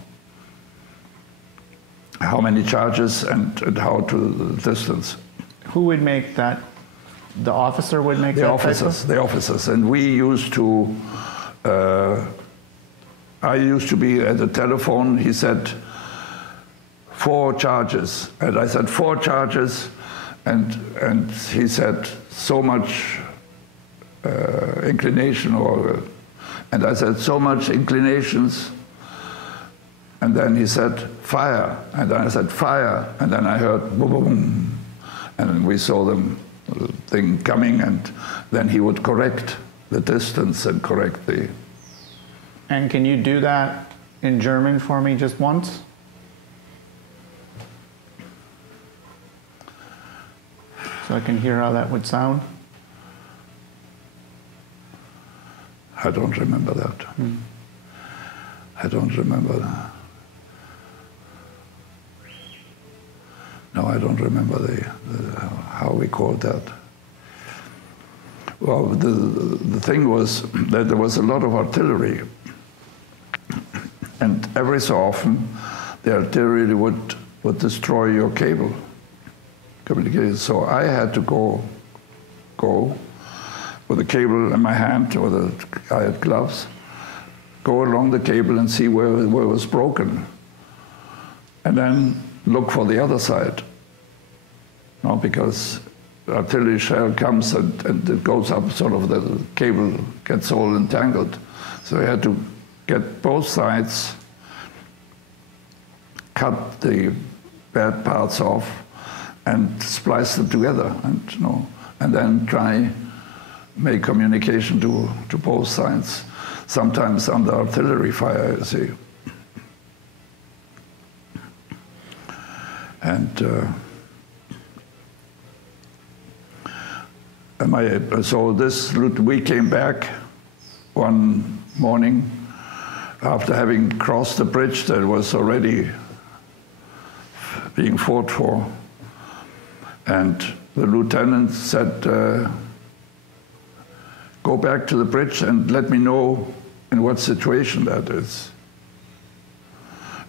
How many charges and how to the distance. Who would make that? The officer would make that? The officers. And we used to, I used to be at the telephone. He said, 4 charges. And I said, 4 charges. And he said, so much inclination, and I said, so much inclinations. And then he said, fire. And then I said, fire. And then I heard boom, boom, boom. And we saw the thing coming, and then he would correct the distance and correct the... And can you do that in German for me just once? So I can hear how that would sound. I don't remember that. I don't remember that. No, I don't remember how we called that. Well, the thing was that there was a lot of artillery, and every so often the artillery would destroy your cable communication. So I had to go with a cable in my hand, I had gloves, go along the cable and see where it was broken, and then look for the other side. No, because artillery shell comes and it goes up, sort of the cable gets all entangled. So you had to get both sides, cut the bad parts off, and splice them together, and then try make communication to both sides. Sometimes under artillery fire, you see. And we came back one morning after having crossed the bridge that was already being fought for, and the lieutenant said, go back to the bridge and let me know in what situation that is.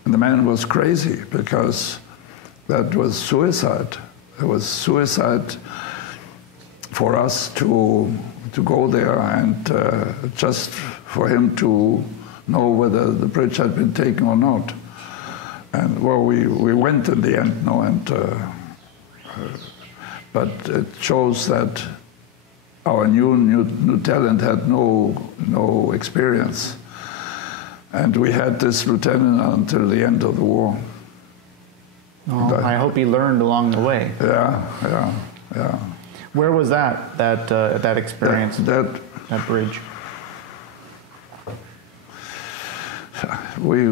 And the man was crazy, because that was suicide. It was suicide for us to go there and just for him to know whether the bridge had been taken or not. And well, we went in the end, but it shows that our new talent had no experience. And we had this lieutenant until the end of the war. Oh, I hope he learned along the way. Yeah. Where was that experience? That bridge. We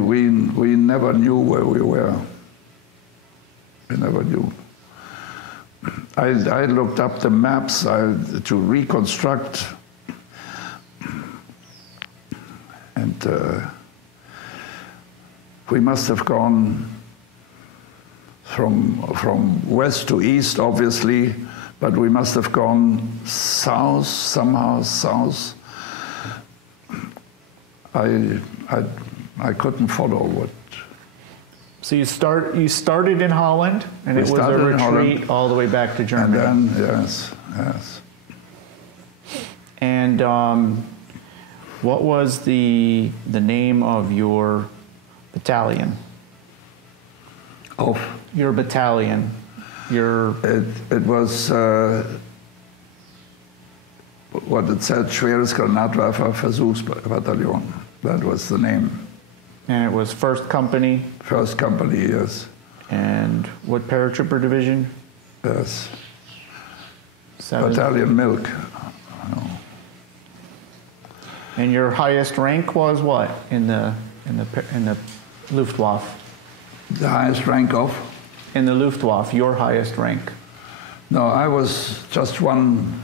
never knew where we were. We never knew. I looked up the maps to reconstruct, and we must have gone from west to east, obviously, but we must have gone south, somehow south. I couldn't follow what. So you started in Holland, and it was a retreat all the way back to Germany. And then, yes. And what was the name of your battalion? Of your battalion, It was what it said, Schweres Granatwerfer Versuchsbataillon. That was the name. And it was 1st Company? 1st Company, yes. And what Paratrooper Division? Yes. 7th? Battalion Milk. And your highest rank was what in the Luftwaffe? The highest rank of? In the Luftwaffe, your highest rank? No, I was just one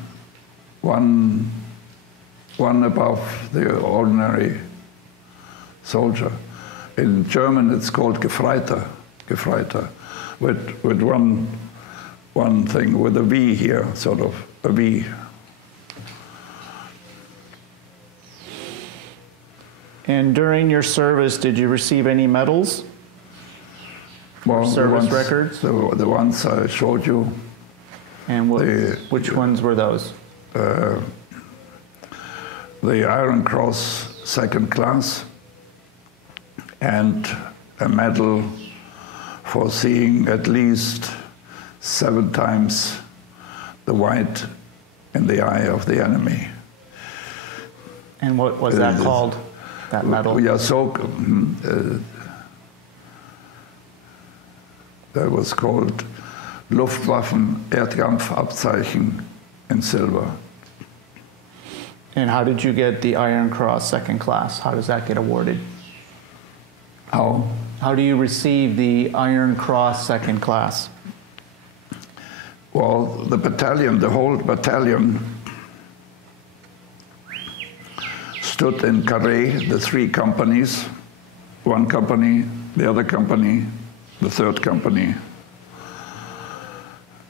above the ordinary soldier. In German, it's called Gefreiter, with one thing, with a V here, sort of, a V. And during your service, did you receive any medals? Well, service records? The ones I showed you. And which ones were those? The Iron Cross 2nd class, and a medal for seeing at least 7 times the white in the eye of the enemy. And what was that called, that medal? Yeah, so that was called Luftwaffen Erdkampfabzeichen in silver. And how did you get the Iron Cross 2nd class? How does that get awarded? How? How do you receive the Iron Cross second class? Well, the battalion, the whole battalion stood in carré, the three companies, one company, the other company, the third company.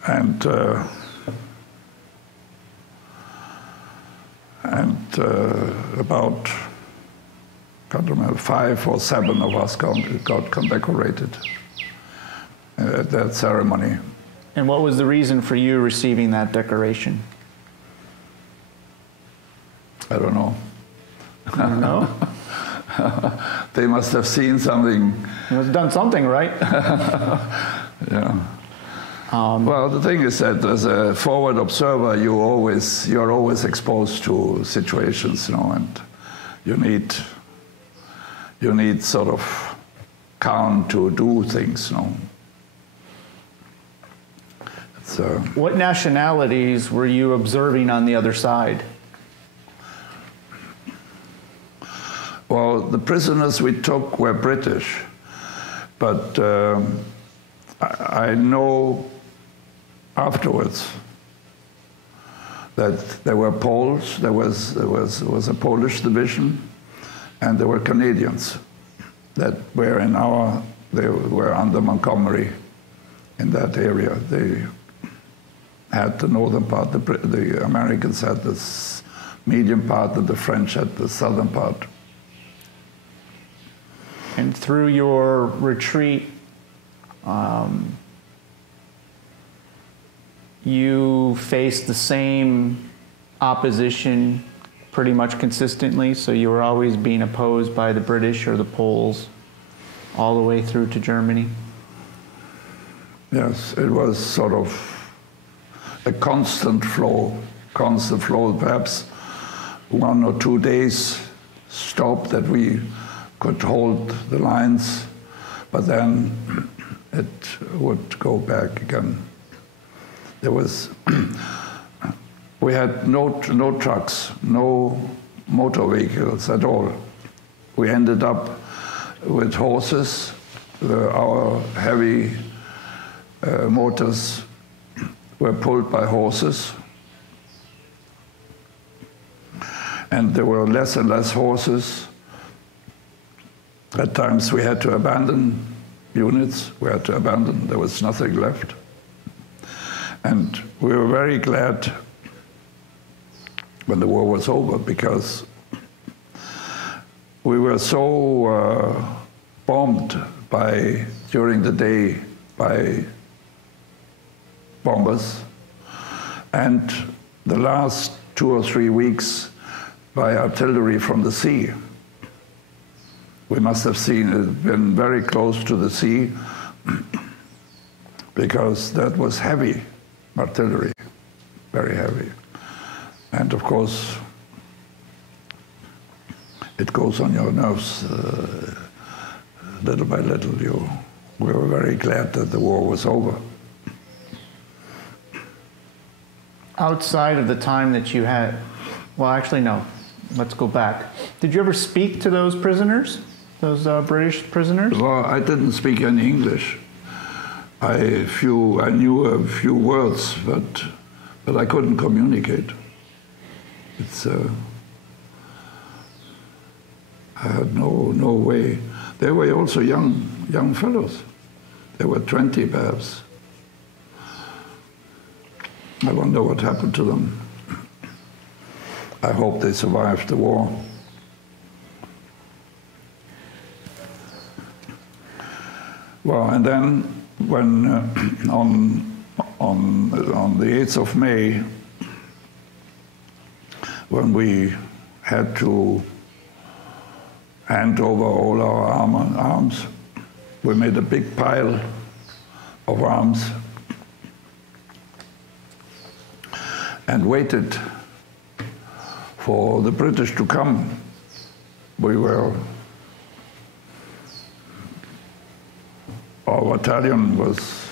And about, I can't remember, 5 or 7 of us got condecorated at that ceremony. And what was the reason for you receiving that decoration? I don't know. I don't know. They must have seen something. You must have done something, right? Yeah. Well, the thing is that as a forward observer, you're always exposed to situations, you know, and you need sort of calm to do things, you know. What nationalities were you observing on the other side? Well, the prisoners we took were British, but I know afterwards that there were Poles, there was a Polish division, and there were Canadians that were they were under Montgomery in that area. They had the northern part, the Americans had this medium part, and the French had the southern part. And through your retreat, you faced the same opposition pretty much consistently, so you were always being opposed by the British or the Poles all the way through to Germany? Yes, it was sort of a constant flow, perhaps 1 or 2 days stop that we could hold the lines, but then it would go back again. There was, we had no trucks, no motor vehicles at all. We ended up with horses. Our heavy mortars were pulled by horses. And there were less and less horses. At times we had to abandon units. We had to abandon. There was nothing left. And we were very glad when the war was over, because we were so bombed during the day by bombers, and the last 2 or 3 weeks by artillery from the sea. We must have been very close to the sea, because that was heavy artillery, very heavy. And of course, it goes on your nerves little by little. We were very glad that the war was over. Outside of the time that you had, well, actually, no. Let's go back. Did you ever speak to those prisoners, those British prisoners? Well, I didn't speak any English. I knew a few words, but I couldn't communicate. I had no way. They were also young fellows. They were 20 perhaps. I wonder what happened to them. I hope they survived the war. Well, and then when on the 8th of May, when we had to hand over all our arms, we made a big pile of arms and waited for the British to come. Our battalion was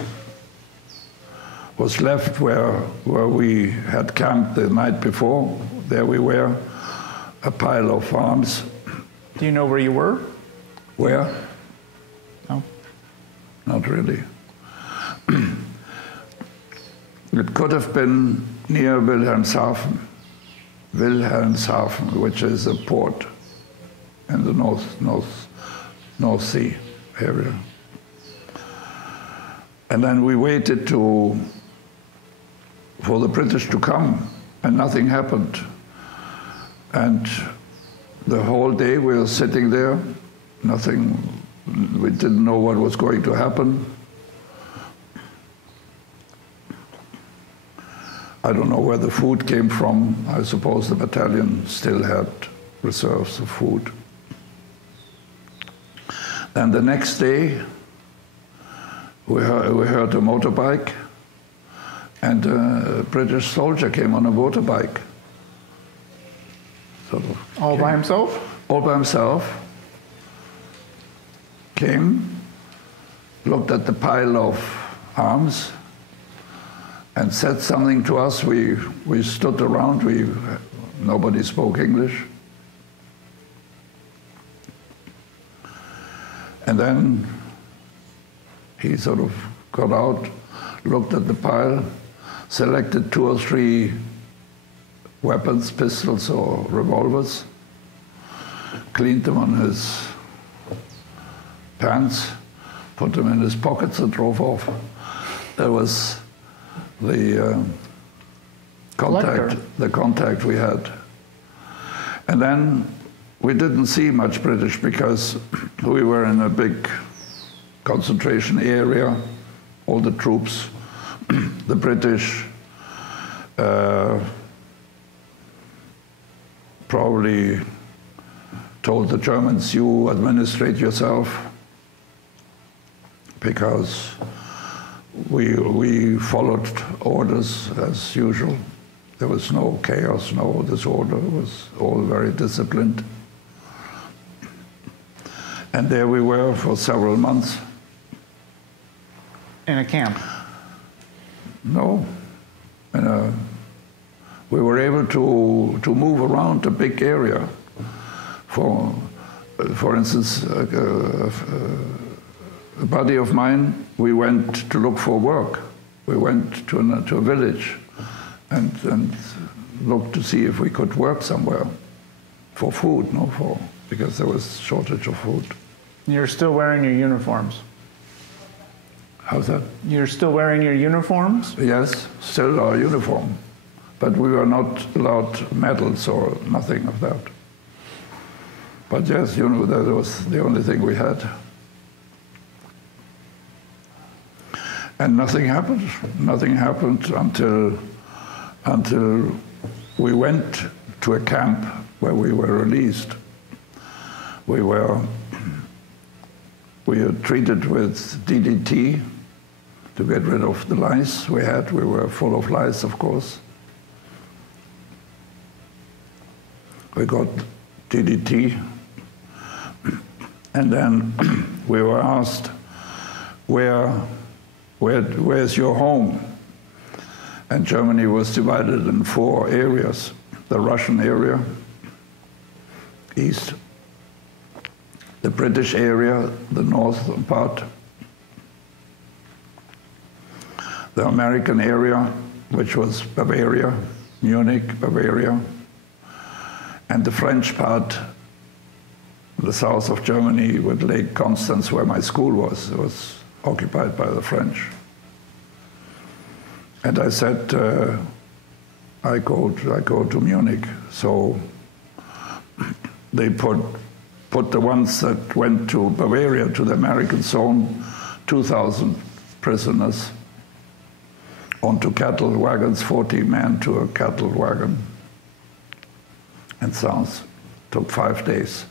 left where we had camped the night before. There we were, a pile of arms. Do you know where you were? Where? not really. It could have been near Wilhelmshaven, which is a port in the North Sea area. And then we waited for the British to come, and nothing happened. And the whole day we were sitting there, nothing, we didn't know what was going to happen. I don't know where the food came from. I suppose the battalion still had reserves of food. And the next day, we heard a motorbike, and a British soldier came on a motorbike. Sort of All by himself? All by himself. Came, looked at the pile of arms, and said something to us. We stood around. Nobody spoke English. And then he sort of got out, looked at the pile, selected 2 or 3 weapons, pistols or revolvers, cleaned them on his pants, put them in his pockets and drove off. That was the contact we had. And then we didn't see much British because we were in a big concentration area, all the troops, the British probably told the Germans, you administrate yourself, because we followed orders as usual. There was no chaos, no disorder. It was all very disciplined. And there we were for several months. In a camp? No. We were able to move around a big area. For instance, a buddy of mine, we went to look for work. We went to a village and looked to see if we could work somewhere for food, because there was shortage of food. You're still wearing your uniforms? How's that? You're still wearing your uniforms? Yes, still our uniform. But we were not allowed medals or nothing of that. But yes, that was the only thing we had. And nothing happened. Nothing happened until we went to a camp where we were released. We were treated with DDT to get rid of the lice we had. We were full of lice, of course. We got DDT, and then we were asked, where's your home? And Germany was divided in 4 areas. The Russian area, east, the British area, the northern part, the American area, which was Bavaria, Munich, Bavaria, and the French part, the south of Germany with Lake Constance, where my school was. It was occupied by the French. And I said, I go to Munich. So they put the ones that went to Bavaria, to the American zone, 2,000 prisoners onto cattle wagons, 40 men to a cattle wagon. And south. Took 5 days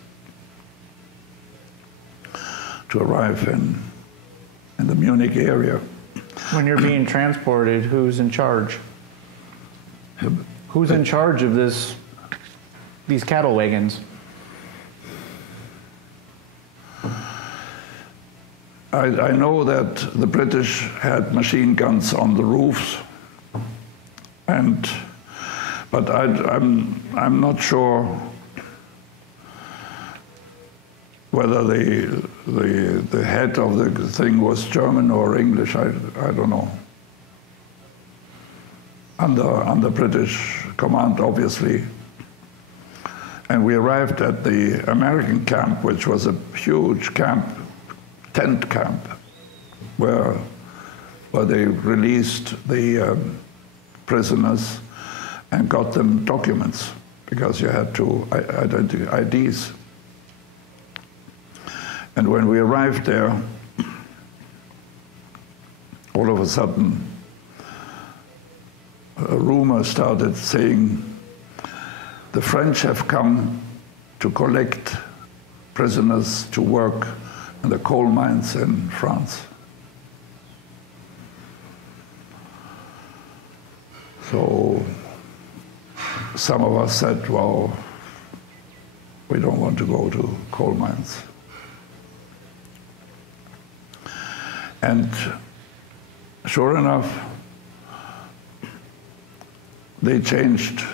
to arrive in the Munich area. When you're being transported, who's in charge? Who's in charge of these cattle wagons? I know that the British had machine guns on the roofs, but I'm not sure whether the head of the thing was German or English, I don't know. Under British command, obviously. And we arrived at the American camp, which was a huge camp, tent camp, where they released the prisoners and got them documents, because you had to identify IDs. And when we arrived there, all of a sudden, a rumor started saying, the French have come to collect prisoners to work in the coal mines in France. So some of us said, well, we don't want to go to coal mines. And sure enough, they changed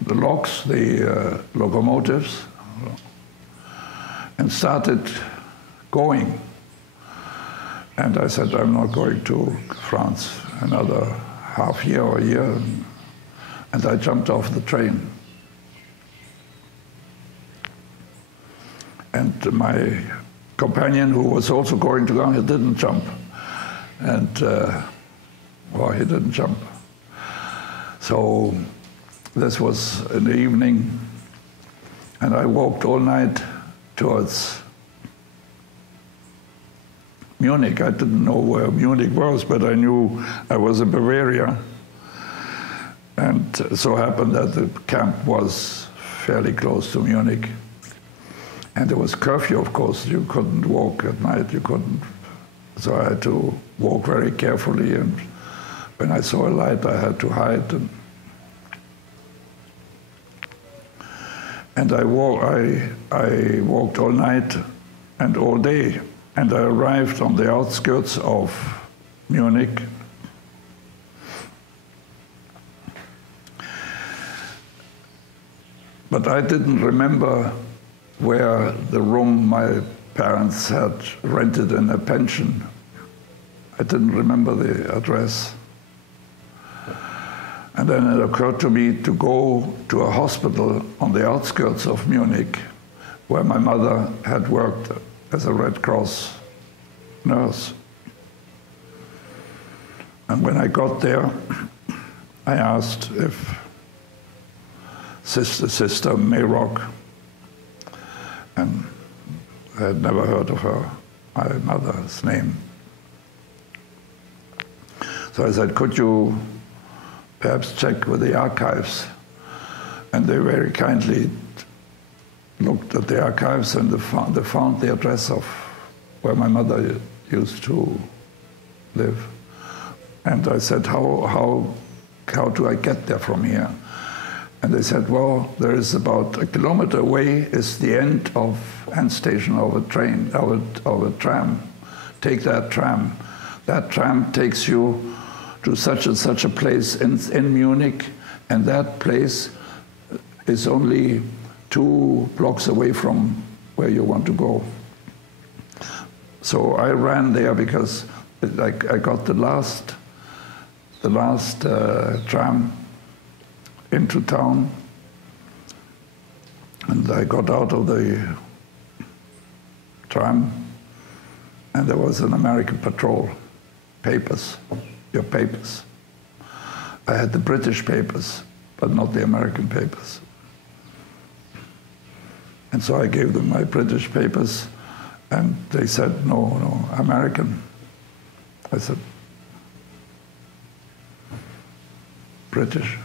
the locks, the locomotives, and started going. And I said, I'm not going to France another half year or a year. And I jumped off the train. And my companion, who was also going to go, he didn't jump. And, well, he didn't jump. So this was in the evening, and I walked all night towards Munich. I didn't know where Munich was, but I knew I was in Bavaria. And it so happened that the camp was fairly close to Munich. And there was curfew, of course. You couldn't walk at night, you couldn't. So I had to walk very carefully, and when I saw a light, I had to hide. And I walked all night and all day, and I arrived on the outskirts of Munich. But I didn't remember where the room my parents had rented in a pension. I didn't remember the address. And then it occurred to me to go to a hospital on the outskirts of Munich, where my mother had worked as a Red Cross nurse. And when I got there, I asked if Sister Mayrock, and I had never heard of her, my mother's name. So I said, could you perhaps check with the archives? And they very kindly looked at the archives, and they found the address of where my mother used to live. And I said, how do I get there from here? And they said, well, there is about a kilometer away is the end station of a train, of a tram. Take that tram. That tram takes you to such and such a place in Munich, and that place is only 2 blocks away from where you want to go. So I ran there because I got the last tram into town, and I got out of the tram, and there was an American patrol. Papers, your papers. I had the British papers, but not the American papers. And so I gave them my British papers, and they said, no, American. I said, British.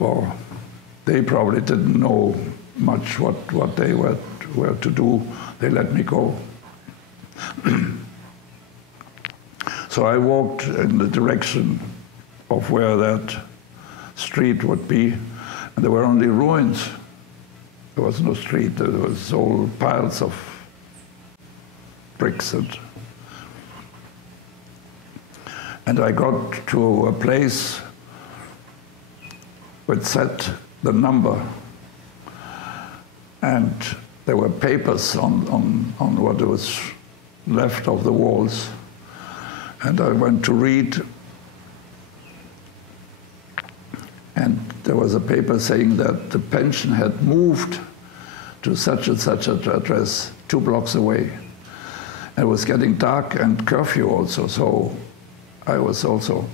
Well, they probably didn't know much what they were to do. They let me go. So I walked in the direction of where that street would be, and there were only ruins. There was no street. There was all piles of bricks. And I got to a place which said the number. And there were papers on what was left of the walls. And I went to read, and there was a paper saying that the pension had moved to such and such an address 2 blocks away. It was getting dark and curfew also, so I was also,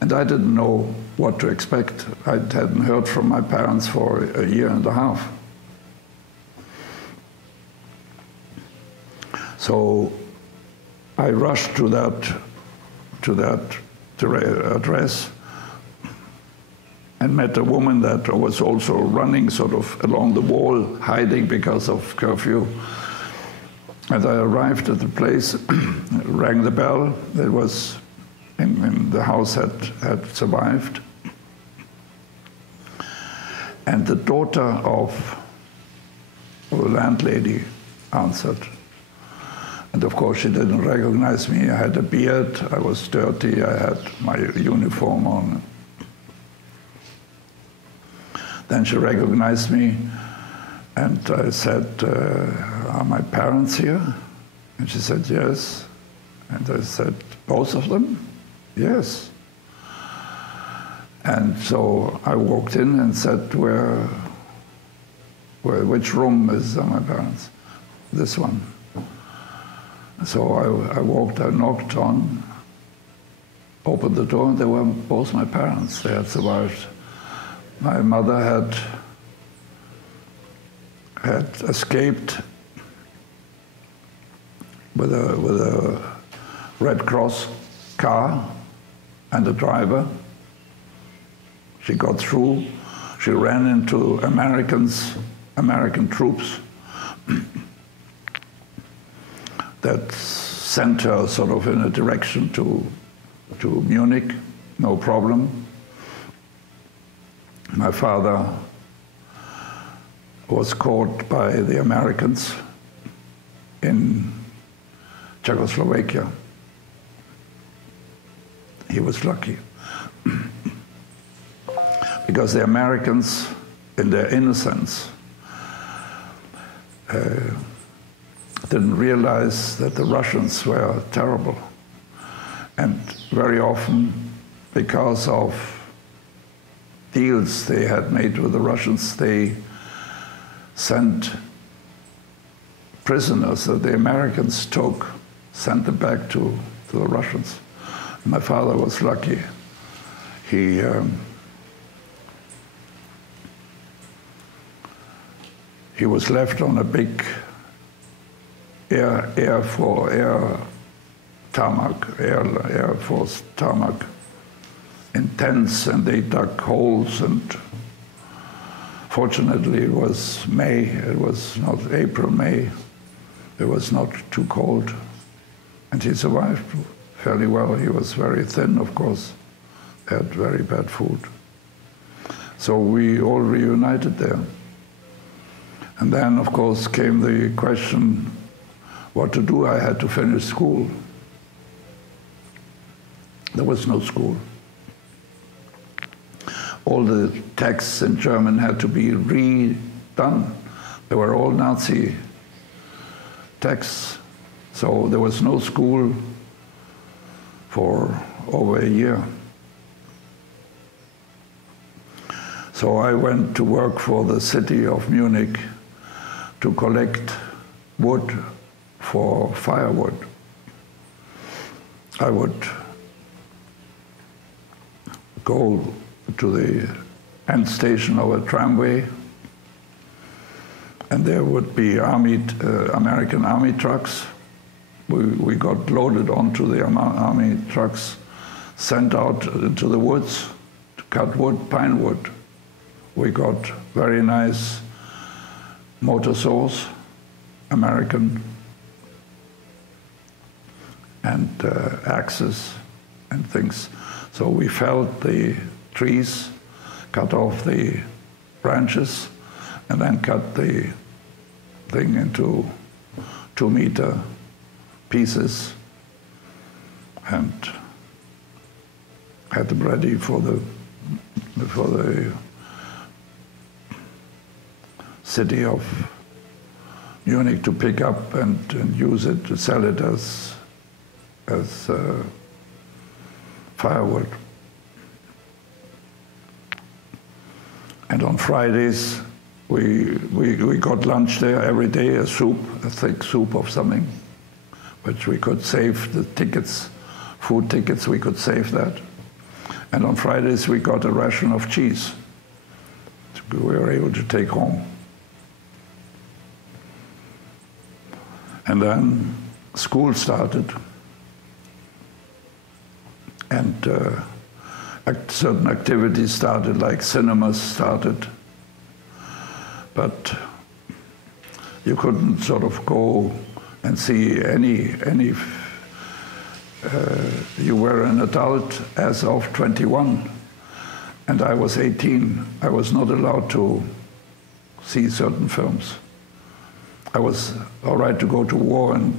and I didn't know what to expect. I hadn't heard from my parents for a year and a half. So I rushed to that address and met a woman that was also running sort of along the wall, hiding because of curfew. And I arrived at the place, rang the bell. It was in the house had survived. And the daughter of the landlady answered. And of course, she didn't recognize me. I had a beard, I was dirty, I had my uniform on. Then she recognized me, and I said, are my parents here? And she said, yes. And I said, both of them? Yes. And so I walked in and said, which room is my parents? This one. So I walked, I knocked on, opened the door, and they were both my parents. They had survived. My mother had escaped with a Red Cross car and a driver. She got through. She ran into American troops that sent her sort of in a direction to Munich, no problem. My father was caught by the Americans in Czechoslovakia. He was lucky. Because the Americans, in their innocence, didn't realize that the Russians were terrible. And very often, because of deals they had made with the Russians, they sent prisoners that the Americans took, sent them back to the Russians. My father was lucky. He was left on a big Air Force tarmac in tents, and they dug holes, and fortunately it was May, it was not April, May. It was not too cold, and he survived fairly well. He was very thin, of course, had very bad food. So we all reunited there. And then, of course, came the question what to do. I had to finish school. There was no school. All the texts in German had to be redone. They were all Nazi texts. So there was no school for over a year. So I went to work for the city of Munich to collect wood for firewood. I would go to the end station of a tramway, and there would be American army trucks. We got loaded onto the army trucks, sent out to the woods to cut wood, pine wood. We got very nice motor saws, American, and axes and things. So we felled the trees, cut off the branches, and then cut the thing into 2-meter pieces, and had them ready for the city of Munich to pick up and use it to sell it as firewood. And on Fridays, we got lunch there every day, a soup, a thick soup of something, which we could save the tickets, food tickets, we could save that. And on Fridays, we got a ration of cheese we were able to take home. And then school started, and certain activities started, like cinemas started, but you couldn't sort of go and see any. You were an adult as of 21, and I was 18. I was not allowed to see certain films. I was all right to go to war and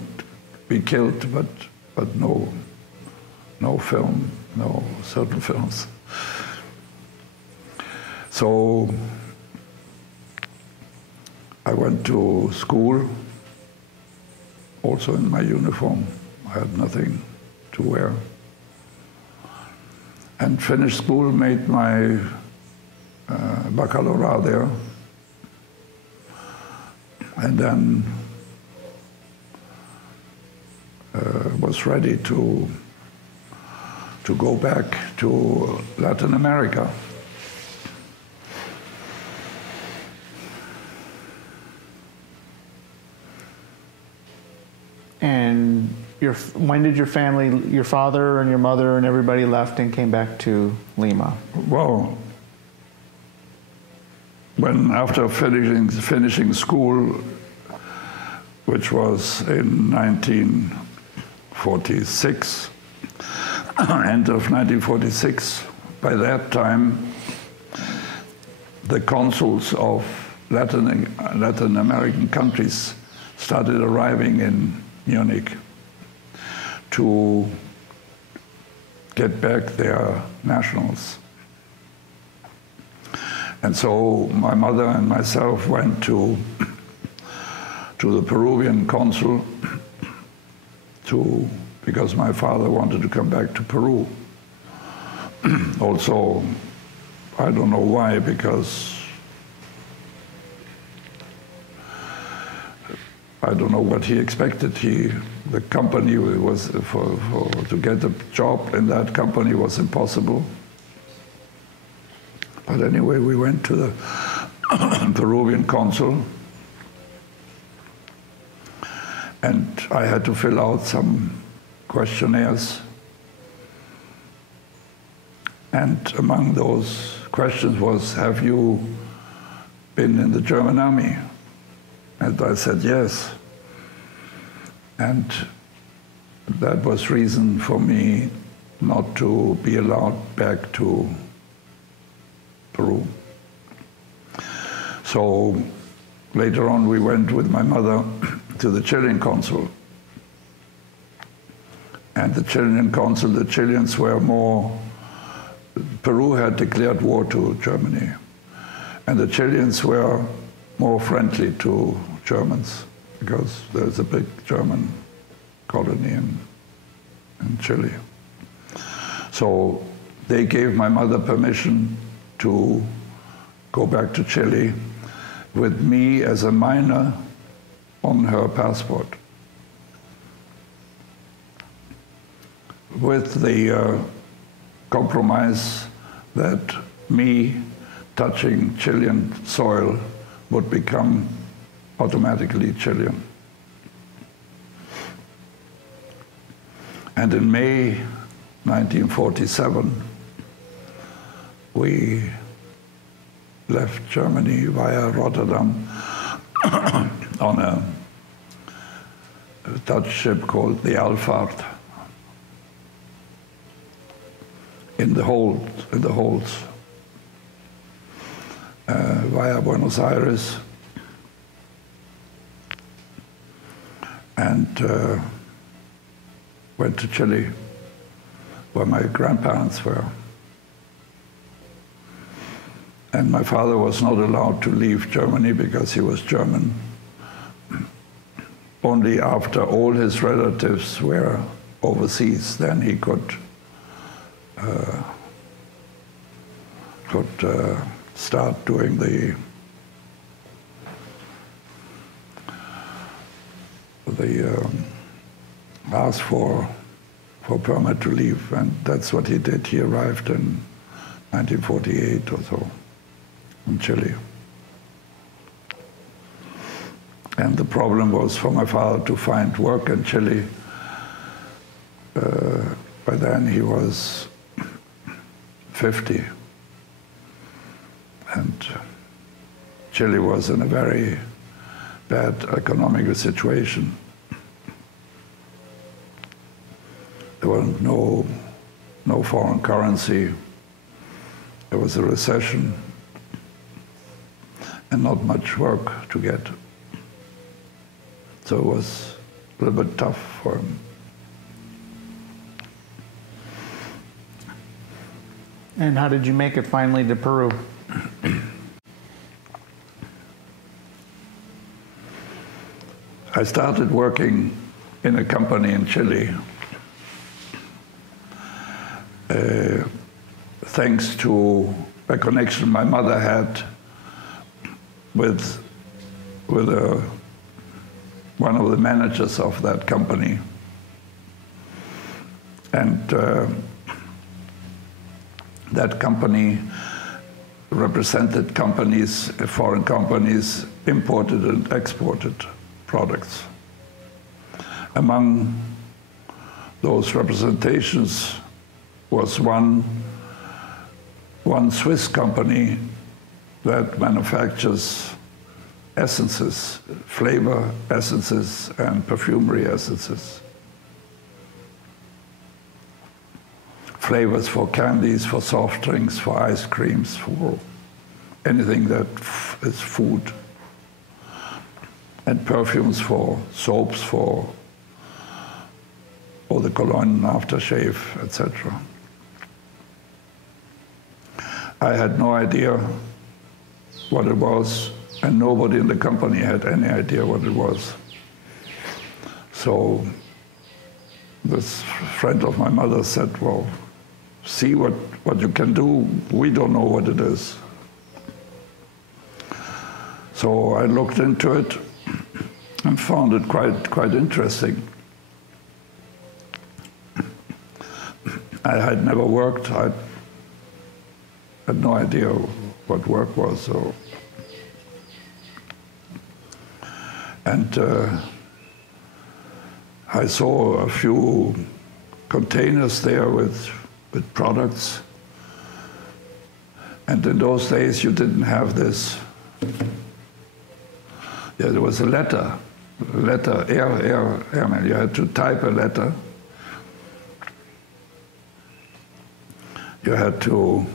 be killed, but no film, no certain films. So I went to school, also in my uniform. I had nothing to wear. And finished school, made my baccalaureate there. And then was ready to go back to Latin America. And when did your family, your father and your mother and everybody left and came back to Lima? Well, after finishing school, which was in 1946, end of 1946, by that time, the consuls of Latin American countries started arriving in Munich to get back their nationals. And so my mother and myself went to the Peruvian consul because my father wanted to come back to Peru. Also, I don't know why, because I don't know what he expected. The company was, to get a job in that company was impossible. But anyway, we went to the Peruvian consul, and I had to fill out some questionnaires. And among those questions was, have you been in the German army? And I said yes. And that was reason for me not to be allowed back to Peru. So later on we went with my mother to the Chilean consul. And the Chilean consul, the Chileans were more, Peru had declared war to Germany. And the Chileans were more friendly to Germans because there's a big German colony in Chile. So they gave my mother permission to go back to Chile with me as a minor on her passport, with the compromise that me touching Chilean soil would become automatically Chilean. And in May 1947, we left Germany via Rotterdam on a Dutch ship called the Alvaart in the holds via Buenos Aires, and went to Chile, where my grandparents were. And my father was not allowed to leave Germany because he was German. only after all his relatives were overseas, then he could start doing the ask for permit to leave, and that's what he did. He arrived in 1948 or so in Chile. And the problem was for my father to find work in Chile. By then he was 50. And Chile was in a very bad economic situation. There was no foreign currency. There was a recession and not much work to get. So it was a little bit tough for him. And how did you make it finally to Peru? I started working in a company in Chile thanks to a connection my mother had with one of the managers of that company. And that company represented companies, foreign companies, imported and exported products. Among those representations was one Swiss company that manufactures essences, flavor essences and perfumery essences. Flavors for candies, for soft drinks, for ice creams, for anything that is food. And perfumes for soaps, for eau de cologne, aftershave, etc. I had no idea what it was, and nobody in the company had any idea what it was. So this friend of my mother said, well, see what you can do. We don't know what it is. So I looked into it and found it quite interesting. I had never worked. I had no idea what work was. So. And I saw a few containers there with products. And in those days, you didn't have this. Yeah, there was a letter, airmail. You had to type a letter. You had to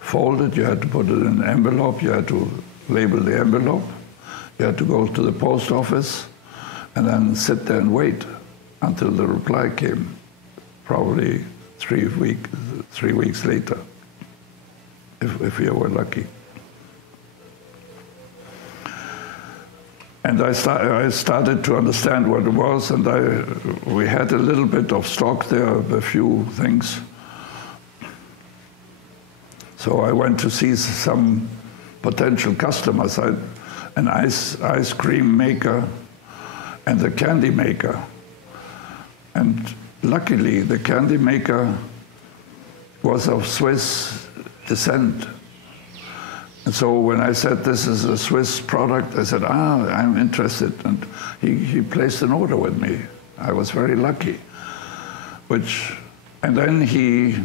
fold it, you had to put it in an envelope, you had to label the envelope, you had to go to the post office and then sit there and wait until the reply came, probably 3 weeks later, if you were lucky. And I started to understand what it was, and we had a little bit of stock there, a few things. So I went to see some potential customers, an ice cream maker and a candy maker. And luckily, the candy maker was of Swiss descent. And so when I said this is a Swiss product, I said, I'm interested. And he placed an order with me. I was very lucky. And then he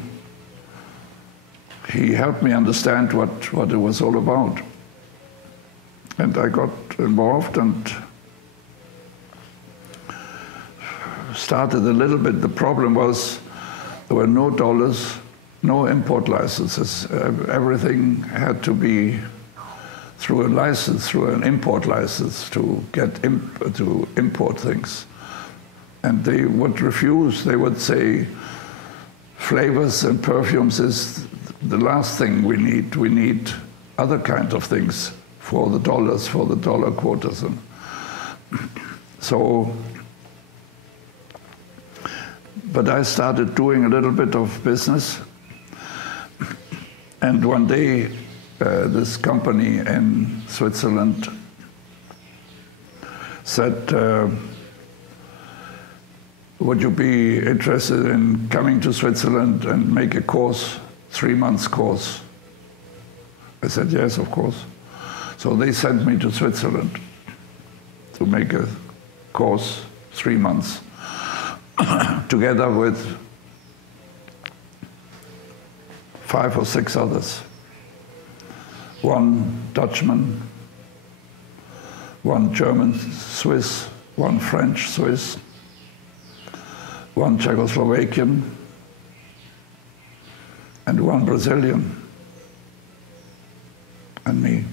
helped me understand what it was all about. And I got involved and started a little bit. The problem was there were no dollars, no import licenses. Everything had to be through a license, through an import license to import things. And they would refuse. They would say, flavors and perfumes is the last thing we need. We need other kinds of things for the dollars, for the dollar quotas. So, but I started doing a little bit of business. And one day, this company in Switzerland said, would you be interested in coming to Switzerland and make a course, 3 months course? I said, yes, of course. So they sent me to Switzerland to make a course, 3 months, together with 5 or 6 others. 1 Dutchman, 1 German Swiss, 1 French Swiss, 1 Czechoslovakian, and 1 Brazilian, and me.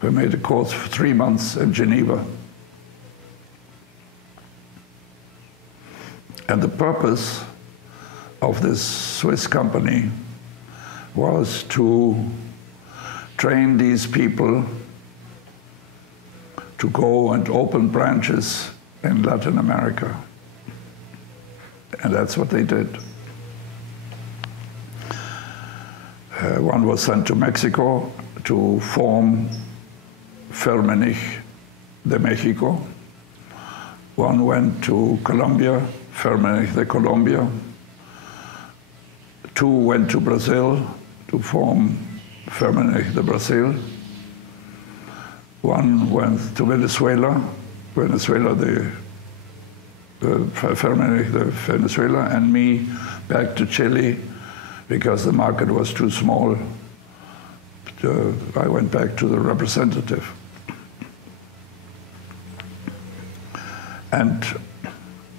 We made a course for 3 months in Geneva. And the purpose of this Swiss company was to train these people to go and open branches in Latin America. And that's what they did. One was sent to Mexico to form Firmenich de Mexico. One went to Colombia, Firmenich de Colombia. 2 went to Brazil to form Firmenich de Brazil. 1 went to Venezuela, Firmenich de Venezuela, and me back to Chile because the market was too small. I went back to the representative. And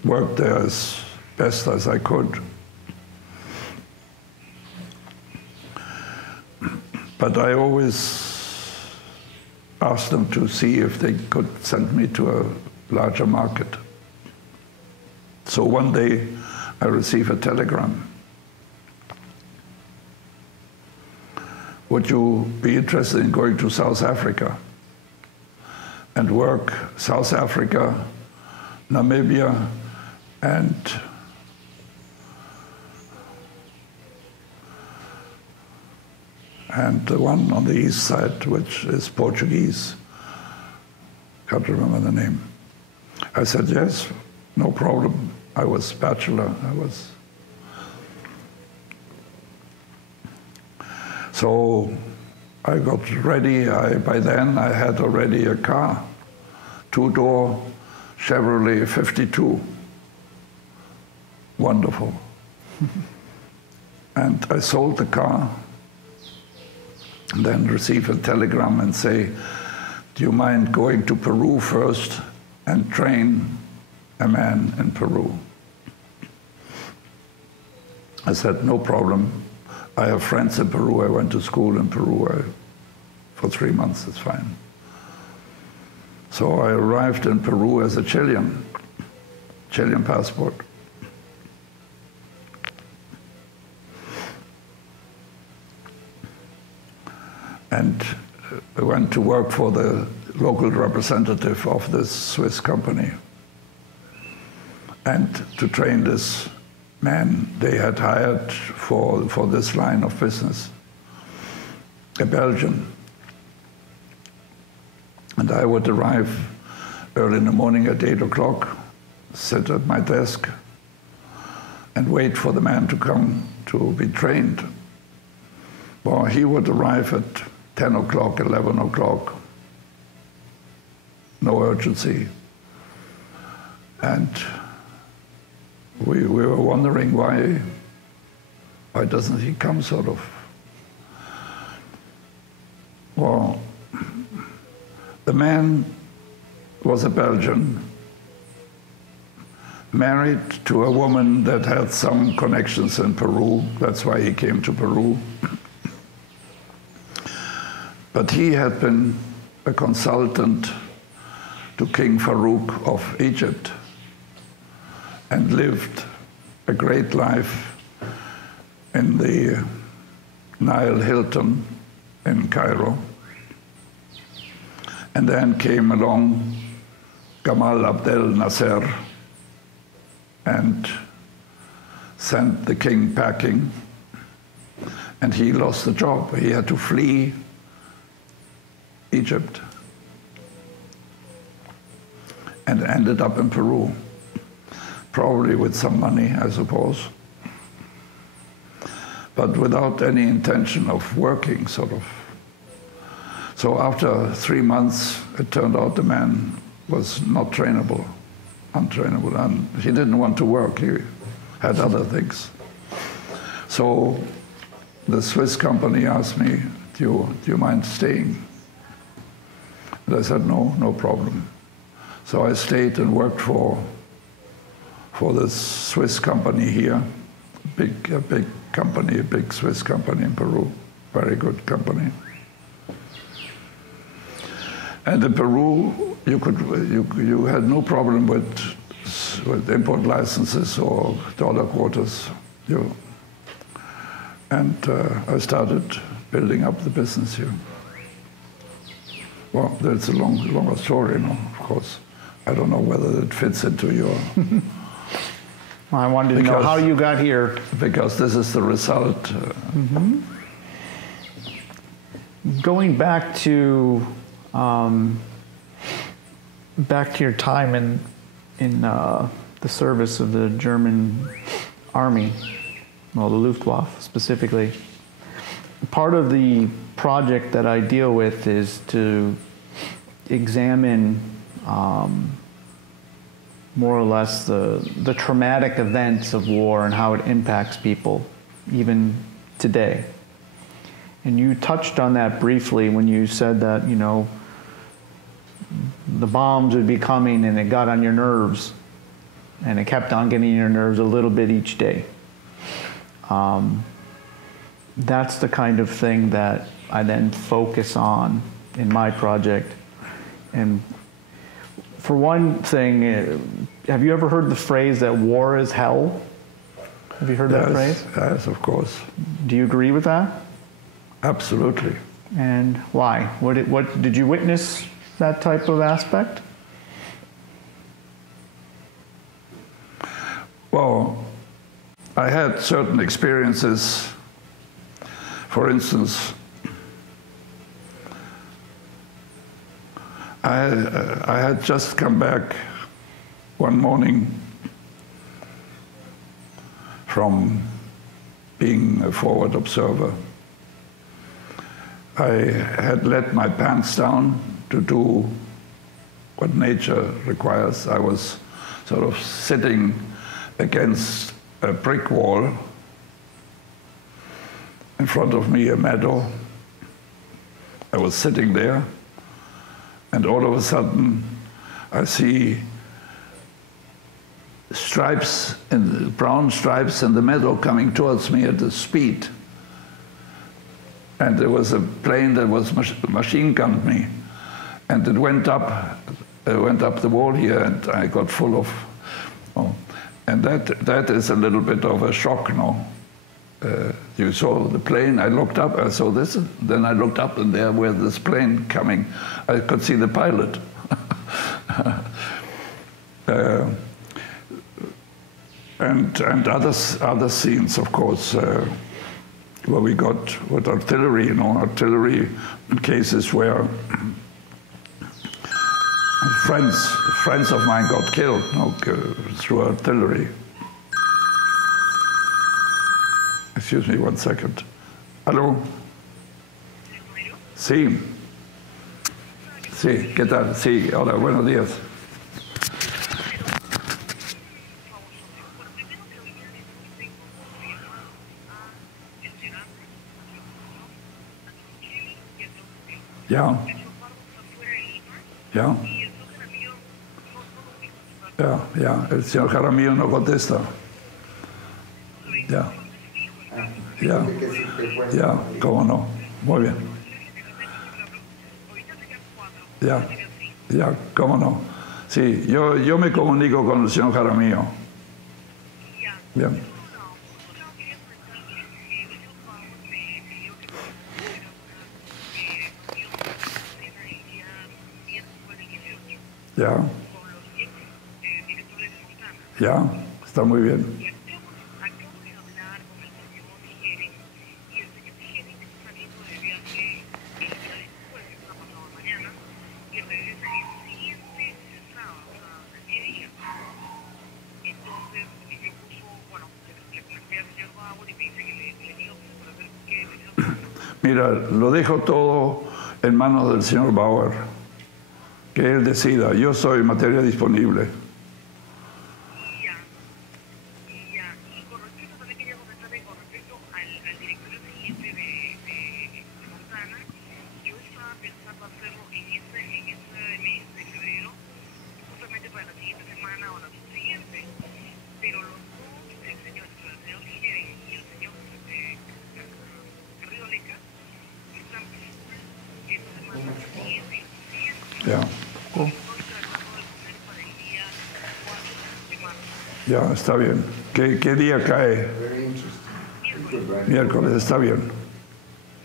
worked there as best as I could. But I always asked them to see if they could send me to a larger market. So one day I received a telegram. Would you be interested in going to South Africa and work South Africa, Namibia, and the one on the east side, which is Portuguese. Can't remember the name. I said, yes, no problem. I was bachelor. So I got ready. By then I had already a car, 2-door Chevrolet 52. Wonderful. And I sold the car, and then received a telegram and say, do you mind going to Peru first and train a man in Peru? I said, no problem. I have friends in Peru. I went to school in Peru for 3 months. It's fine. So I arrived in Peru as a Chilean passport. And I went to work for the local representative of this Swiss company. And to train this man they had hired for this line of business, a Belgian. And I would arrive early in the morning at 8 o'clock, sit at my desk, and wait for the man to come to be trained. Well, he would arrive at 10 o'clock, 11 o'clock, no urgency. And we were wondering why doesn't he come, sort of. Well, the man was a Belgian, married to a woman that had some connections in Peru. That's why he came to Peru. But he had been a consultant to King Farouk of Egypt and lived a great life in the Nile Hilton in Cairo. And then came along Gamal Abdel Nasser and sent the king packing, and he lost the job. He had to flee Egypt and ended up in Peru, probably with some money, I suppose, but without any intention of working, sort of. So after 3 months, it turned out the man was not trainable, untrainable, and he didn't want to work. He had other things. So the Swiss company asked me, do you mind staying? And I said, no problem. So I stayed and worked for this Swiss company here, a big company, a big Swiss company in Peru, very good company. And in Peru, you had no problem with import licenses or dollar quotas. And I started building up the business here. Well, that's a longer story, of course. I don't know whether it fits into your... Well, I wanted to know how you got here. Because this is the result. Going back to your time in the service of the German army, well, the Luftwaffe specifically. Part of the project that I deal with is to examine more or less the traumatic events of war and how it impacts people, even today. And you touched on that briefly when you said that, the bombs would be coming and it got on your nerves, and it kept on getting on your nerves a little bit each day. That's the kind of thing that I then focus on in my project. And for one thing, have you ever heard the phrase that war is hell? Have you heard that phrase? Yes, of course. Do you agree with that? Absolutely. And why? What did you witness that type of aspect? Well, I had certain experiences. For instance, I had just come back one morning from being a forward observer. I had let my pants down to do what nature requires. I was sort of sitting against a brick wall. In front of me, a meadow. I was sitting there, and all of a sudden, I see stripes, brown stripes in the meadow coming towards me at a speed. And there was a plane that was machine gunned me, and it went up the wall here, and I got full of, and that is a little bit of a shock, no? You saw the plane, I looked up, I saw this, then I looked up, and there was this plane coming. I could see the pilot. And other scenes, of course, where we got with artillery, artillery cases where friends of mine got killed through artillery. Excuse me, 1 second. Hello. Sí. Sí, ¿qué tal? Sí, hola, buenos días. Ya. Ya. Ya, el señor Jaramillo no contesta. Ya. Ya, cómo no. Muy bien. Ya, cómo no. Sí, yo me comunico con el señor Jaramillo. Bien. Ya. Ya, está muy bien. Y acabo de hablar con el señor Geren, y el señor Geren está saliendo de viaje el día después, que está pasado mañana, y regresa el siguiente sábado, o sea, el día. Entonces, yo puso, bueno, le planteé al señor Bauer y me dice que le digo para ver qué decisión toma. Mira, lo dejo todo en manos del señor Bauer. Que él decida. Yo soy materia disponible. Y con respecto, también quería comentarle con respecto al directorio siguiente de Montana, yo estaba pensando hacerlo en ese mes de febrero, justamente para la siguiente semana o la subsiguiente. Pero los dos, el señor Geren y el señor Garrido Leca, están esta semana siguiente. Ya. Estoy tratando de poner para el día 4 de marzo. Ya, está bien. ¿Qué día cae? Miércoles, está bien.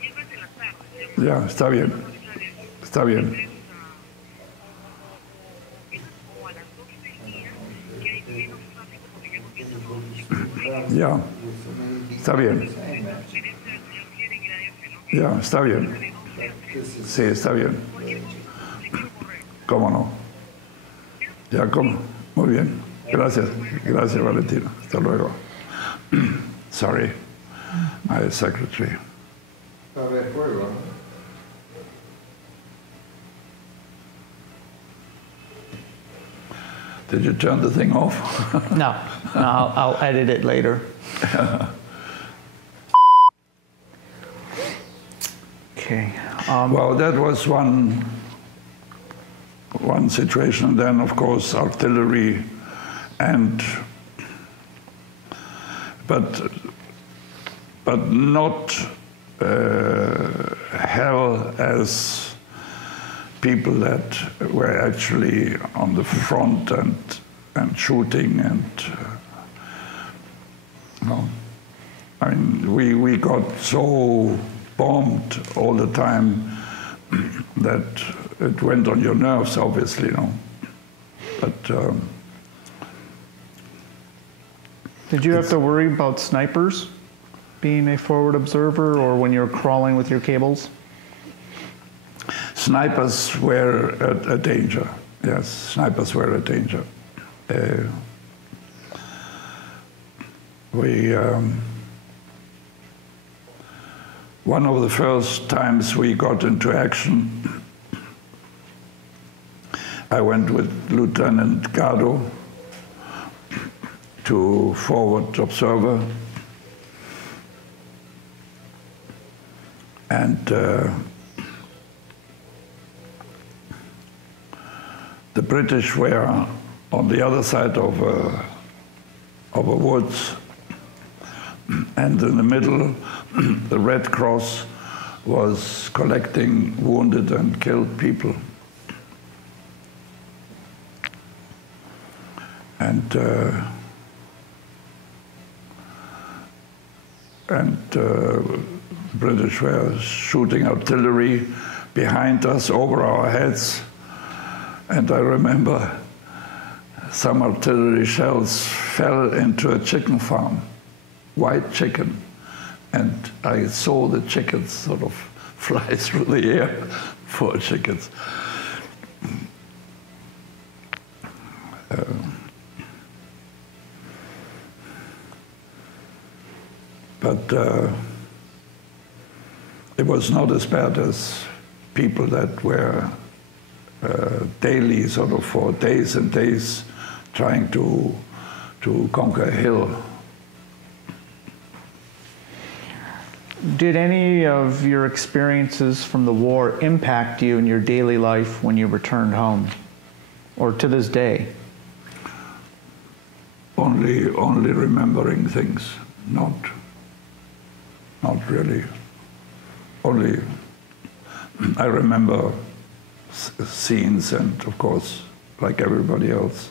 Siempre en la tarde, Ya, está bien. Está bien. o a las 12 del día, que hay menos tráfico porque ya comienzan todos los chicos por ahí. Ya. Está bien. La sugerencia del señor Geren era ese, ¿no? Ya, está bien. De 12 a 3. Sí, está bien. Cualquier cosa, le quiero correr. ¿Cómo no? Ya, ¿cómo? Muy bien. Gracias. Gracias, Valentina. Hasta luego. Sorry, my secretary. A ver, juego. Did you turn the thing off? No, I'll edit it later. Okay. Well, that was one situation. Then, of course, artillery and but not hell as people that were actually on the front and shooting and no. I mean, we got so bombed all the time that it went on your nerves, obviously, you know. But Did you have to worry about snipers being a forward observer or when you're crawling with your cables? snipers were a danger. Yes, snipers were a danger. One of the first times we got into action, I went with Lieutenant Gardo to forward observer, and the British were on the other side of a woods, and in the middle, the Red Cross was collecting wounded and killed people. And British were shooting artillery behind us, over our heads. And I remember some artillery shells fell into a chicken farm, white chicken. And I saw the chickens sort of fly through the air, poor chickens. But it was not as bad as people that were daily, sort of for days and days, trying to conquer a hill. Did any of your experiences from the war impact you in your daily life when you returned home, or to this day? Only remembering things, not really. Only I remember scenes, and of course, like everybody else.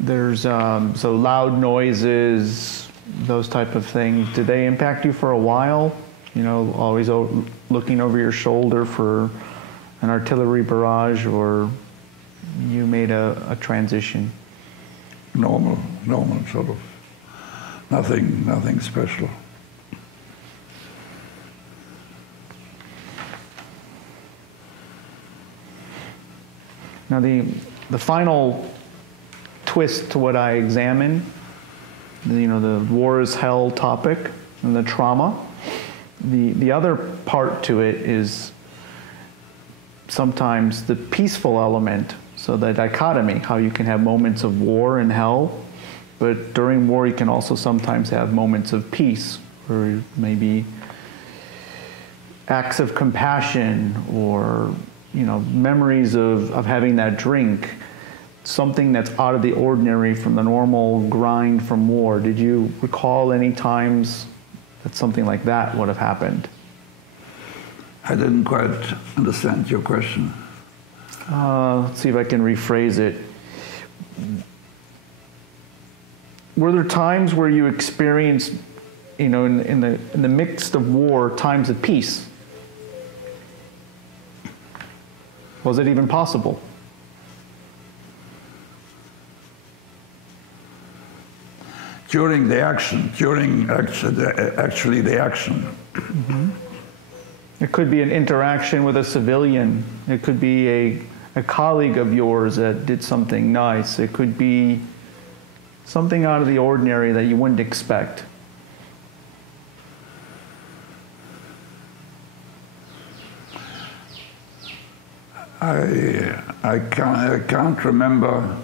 There's so loud noises, those type of things. Did they impact you for a while? You know, always looking over your shoulder for an artillery barrage, or you made a transition? Normal, sort of. Nothing special. Now the final twist to what I examine, the war is hell topic and the trauma. The other part to it is sometimes the peaceful element. So the dichotomy, how you can have moments of war and hell, but during war you can also sometimes have moments of peace, or maybe acts of compassion, or memories of having that drink, something that's out of the ordinary from the normal grind from war. Did you recall any times that something like that would have happened? I didn't quite understand your question. Let's see if I can rephrase it. Were there times where you experienced, in the midst of war, times of peace? Was it even possible? During the action, actually the action. Mm-hmm. It could be an interaction with a civilian. It could be a colleague of yours that did something nice. It could be something out of the ordinary that you wouldn't expect. I can't remember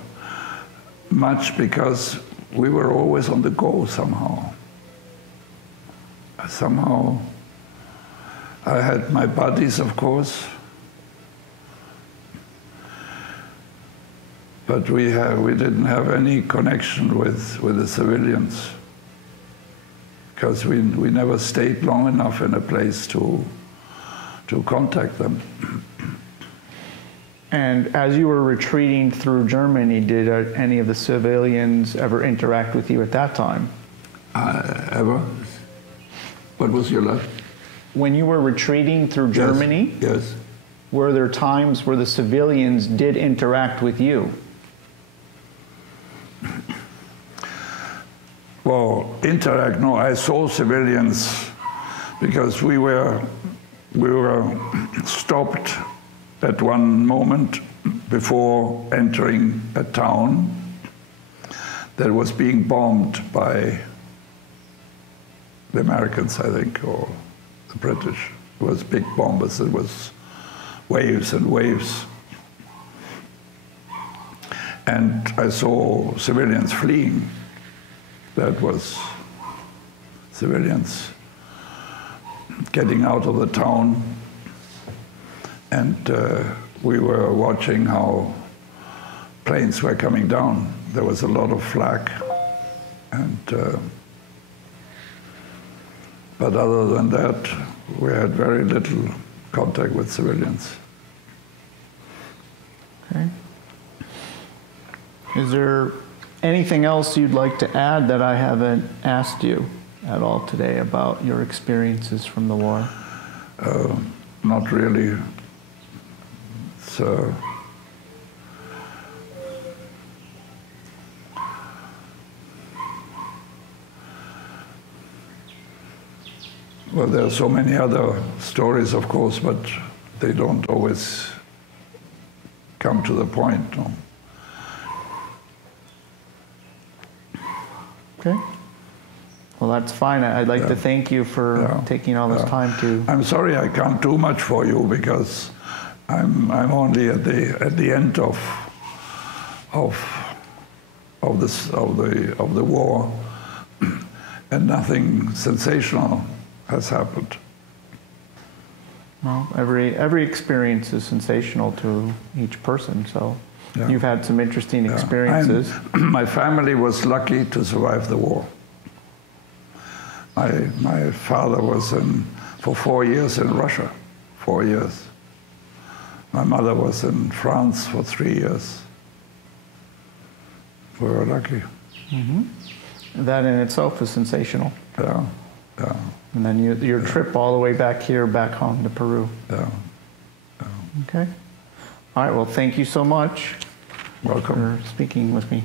much because we were always on the go somehow. Somehow I had my buddies, of course, but we didn't have any connection with the civilians because we never stayed long enough in a place to contact them. And as you were retreating through Germany, did any of the civilians ever interact with you at that time? Ever? What was your last? When you were retreating through Germany, yes. Were there times where the civilians did interact with you? Well, interact, no, I saw civilians because we were stopped at one moment before entering a town that was being bombed by the Americans, I think, or the British. It was big bombers. It was waves and waves. And I saw civilians fleeing. That was civilians getting out of the town. And we were watching how planes were coming down. There was a lot of flak. And but other than that, we had very little contact with civilians. Okay. Is there anything else you'd like to add that I haven't asked you at all today about your experiences from the war? Not really. So, well, there are so many other stories, of course, but they don't always come to the point. No? Okay. Well, that's fine. I'd like to thank you for taking all this time to... I'm sorry I can't do much for you because I'm only at the end of the war, and nothing sensational has happened. Well, every experience is sensational to each person, so you've had some interesting experiences. My family was lucky to survive the war. My father was for 4 years in Russia, 4 years. My mother was in France for 3 years. We were lucky. Mm-hmm. That in itself is sensational. Yeah. And then your trip all the way back home to Peru. Yeah. Okay. All right, well, thank you so much. Welcome. for speaking with me.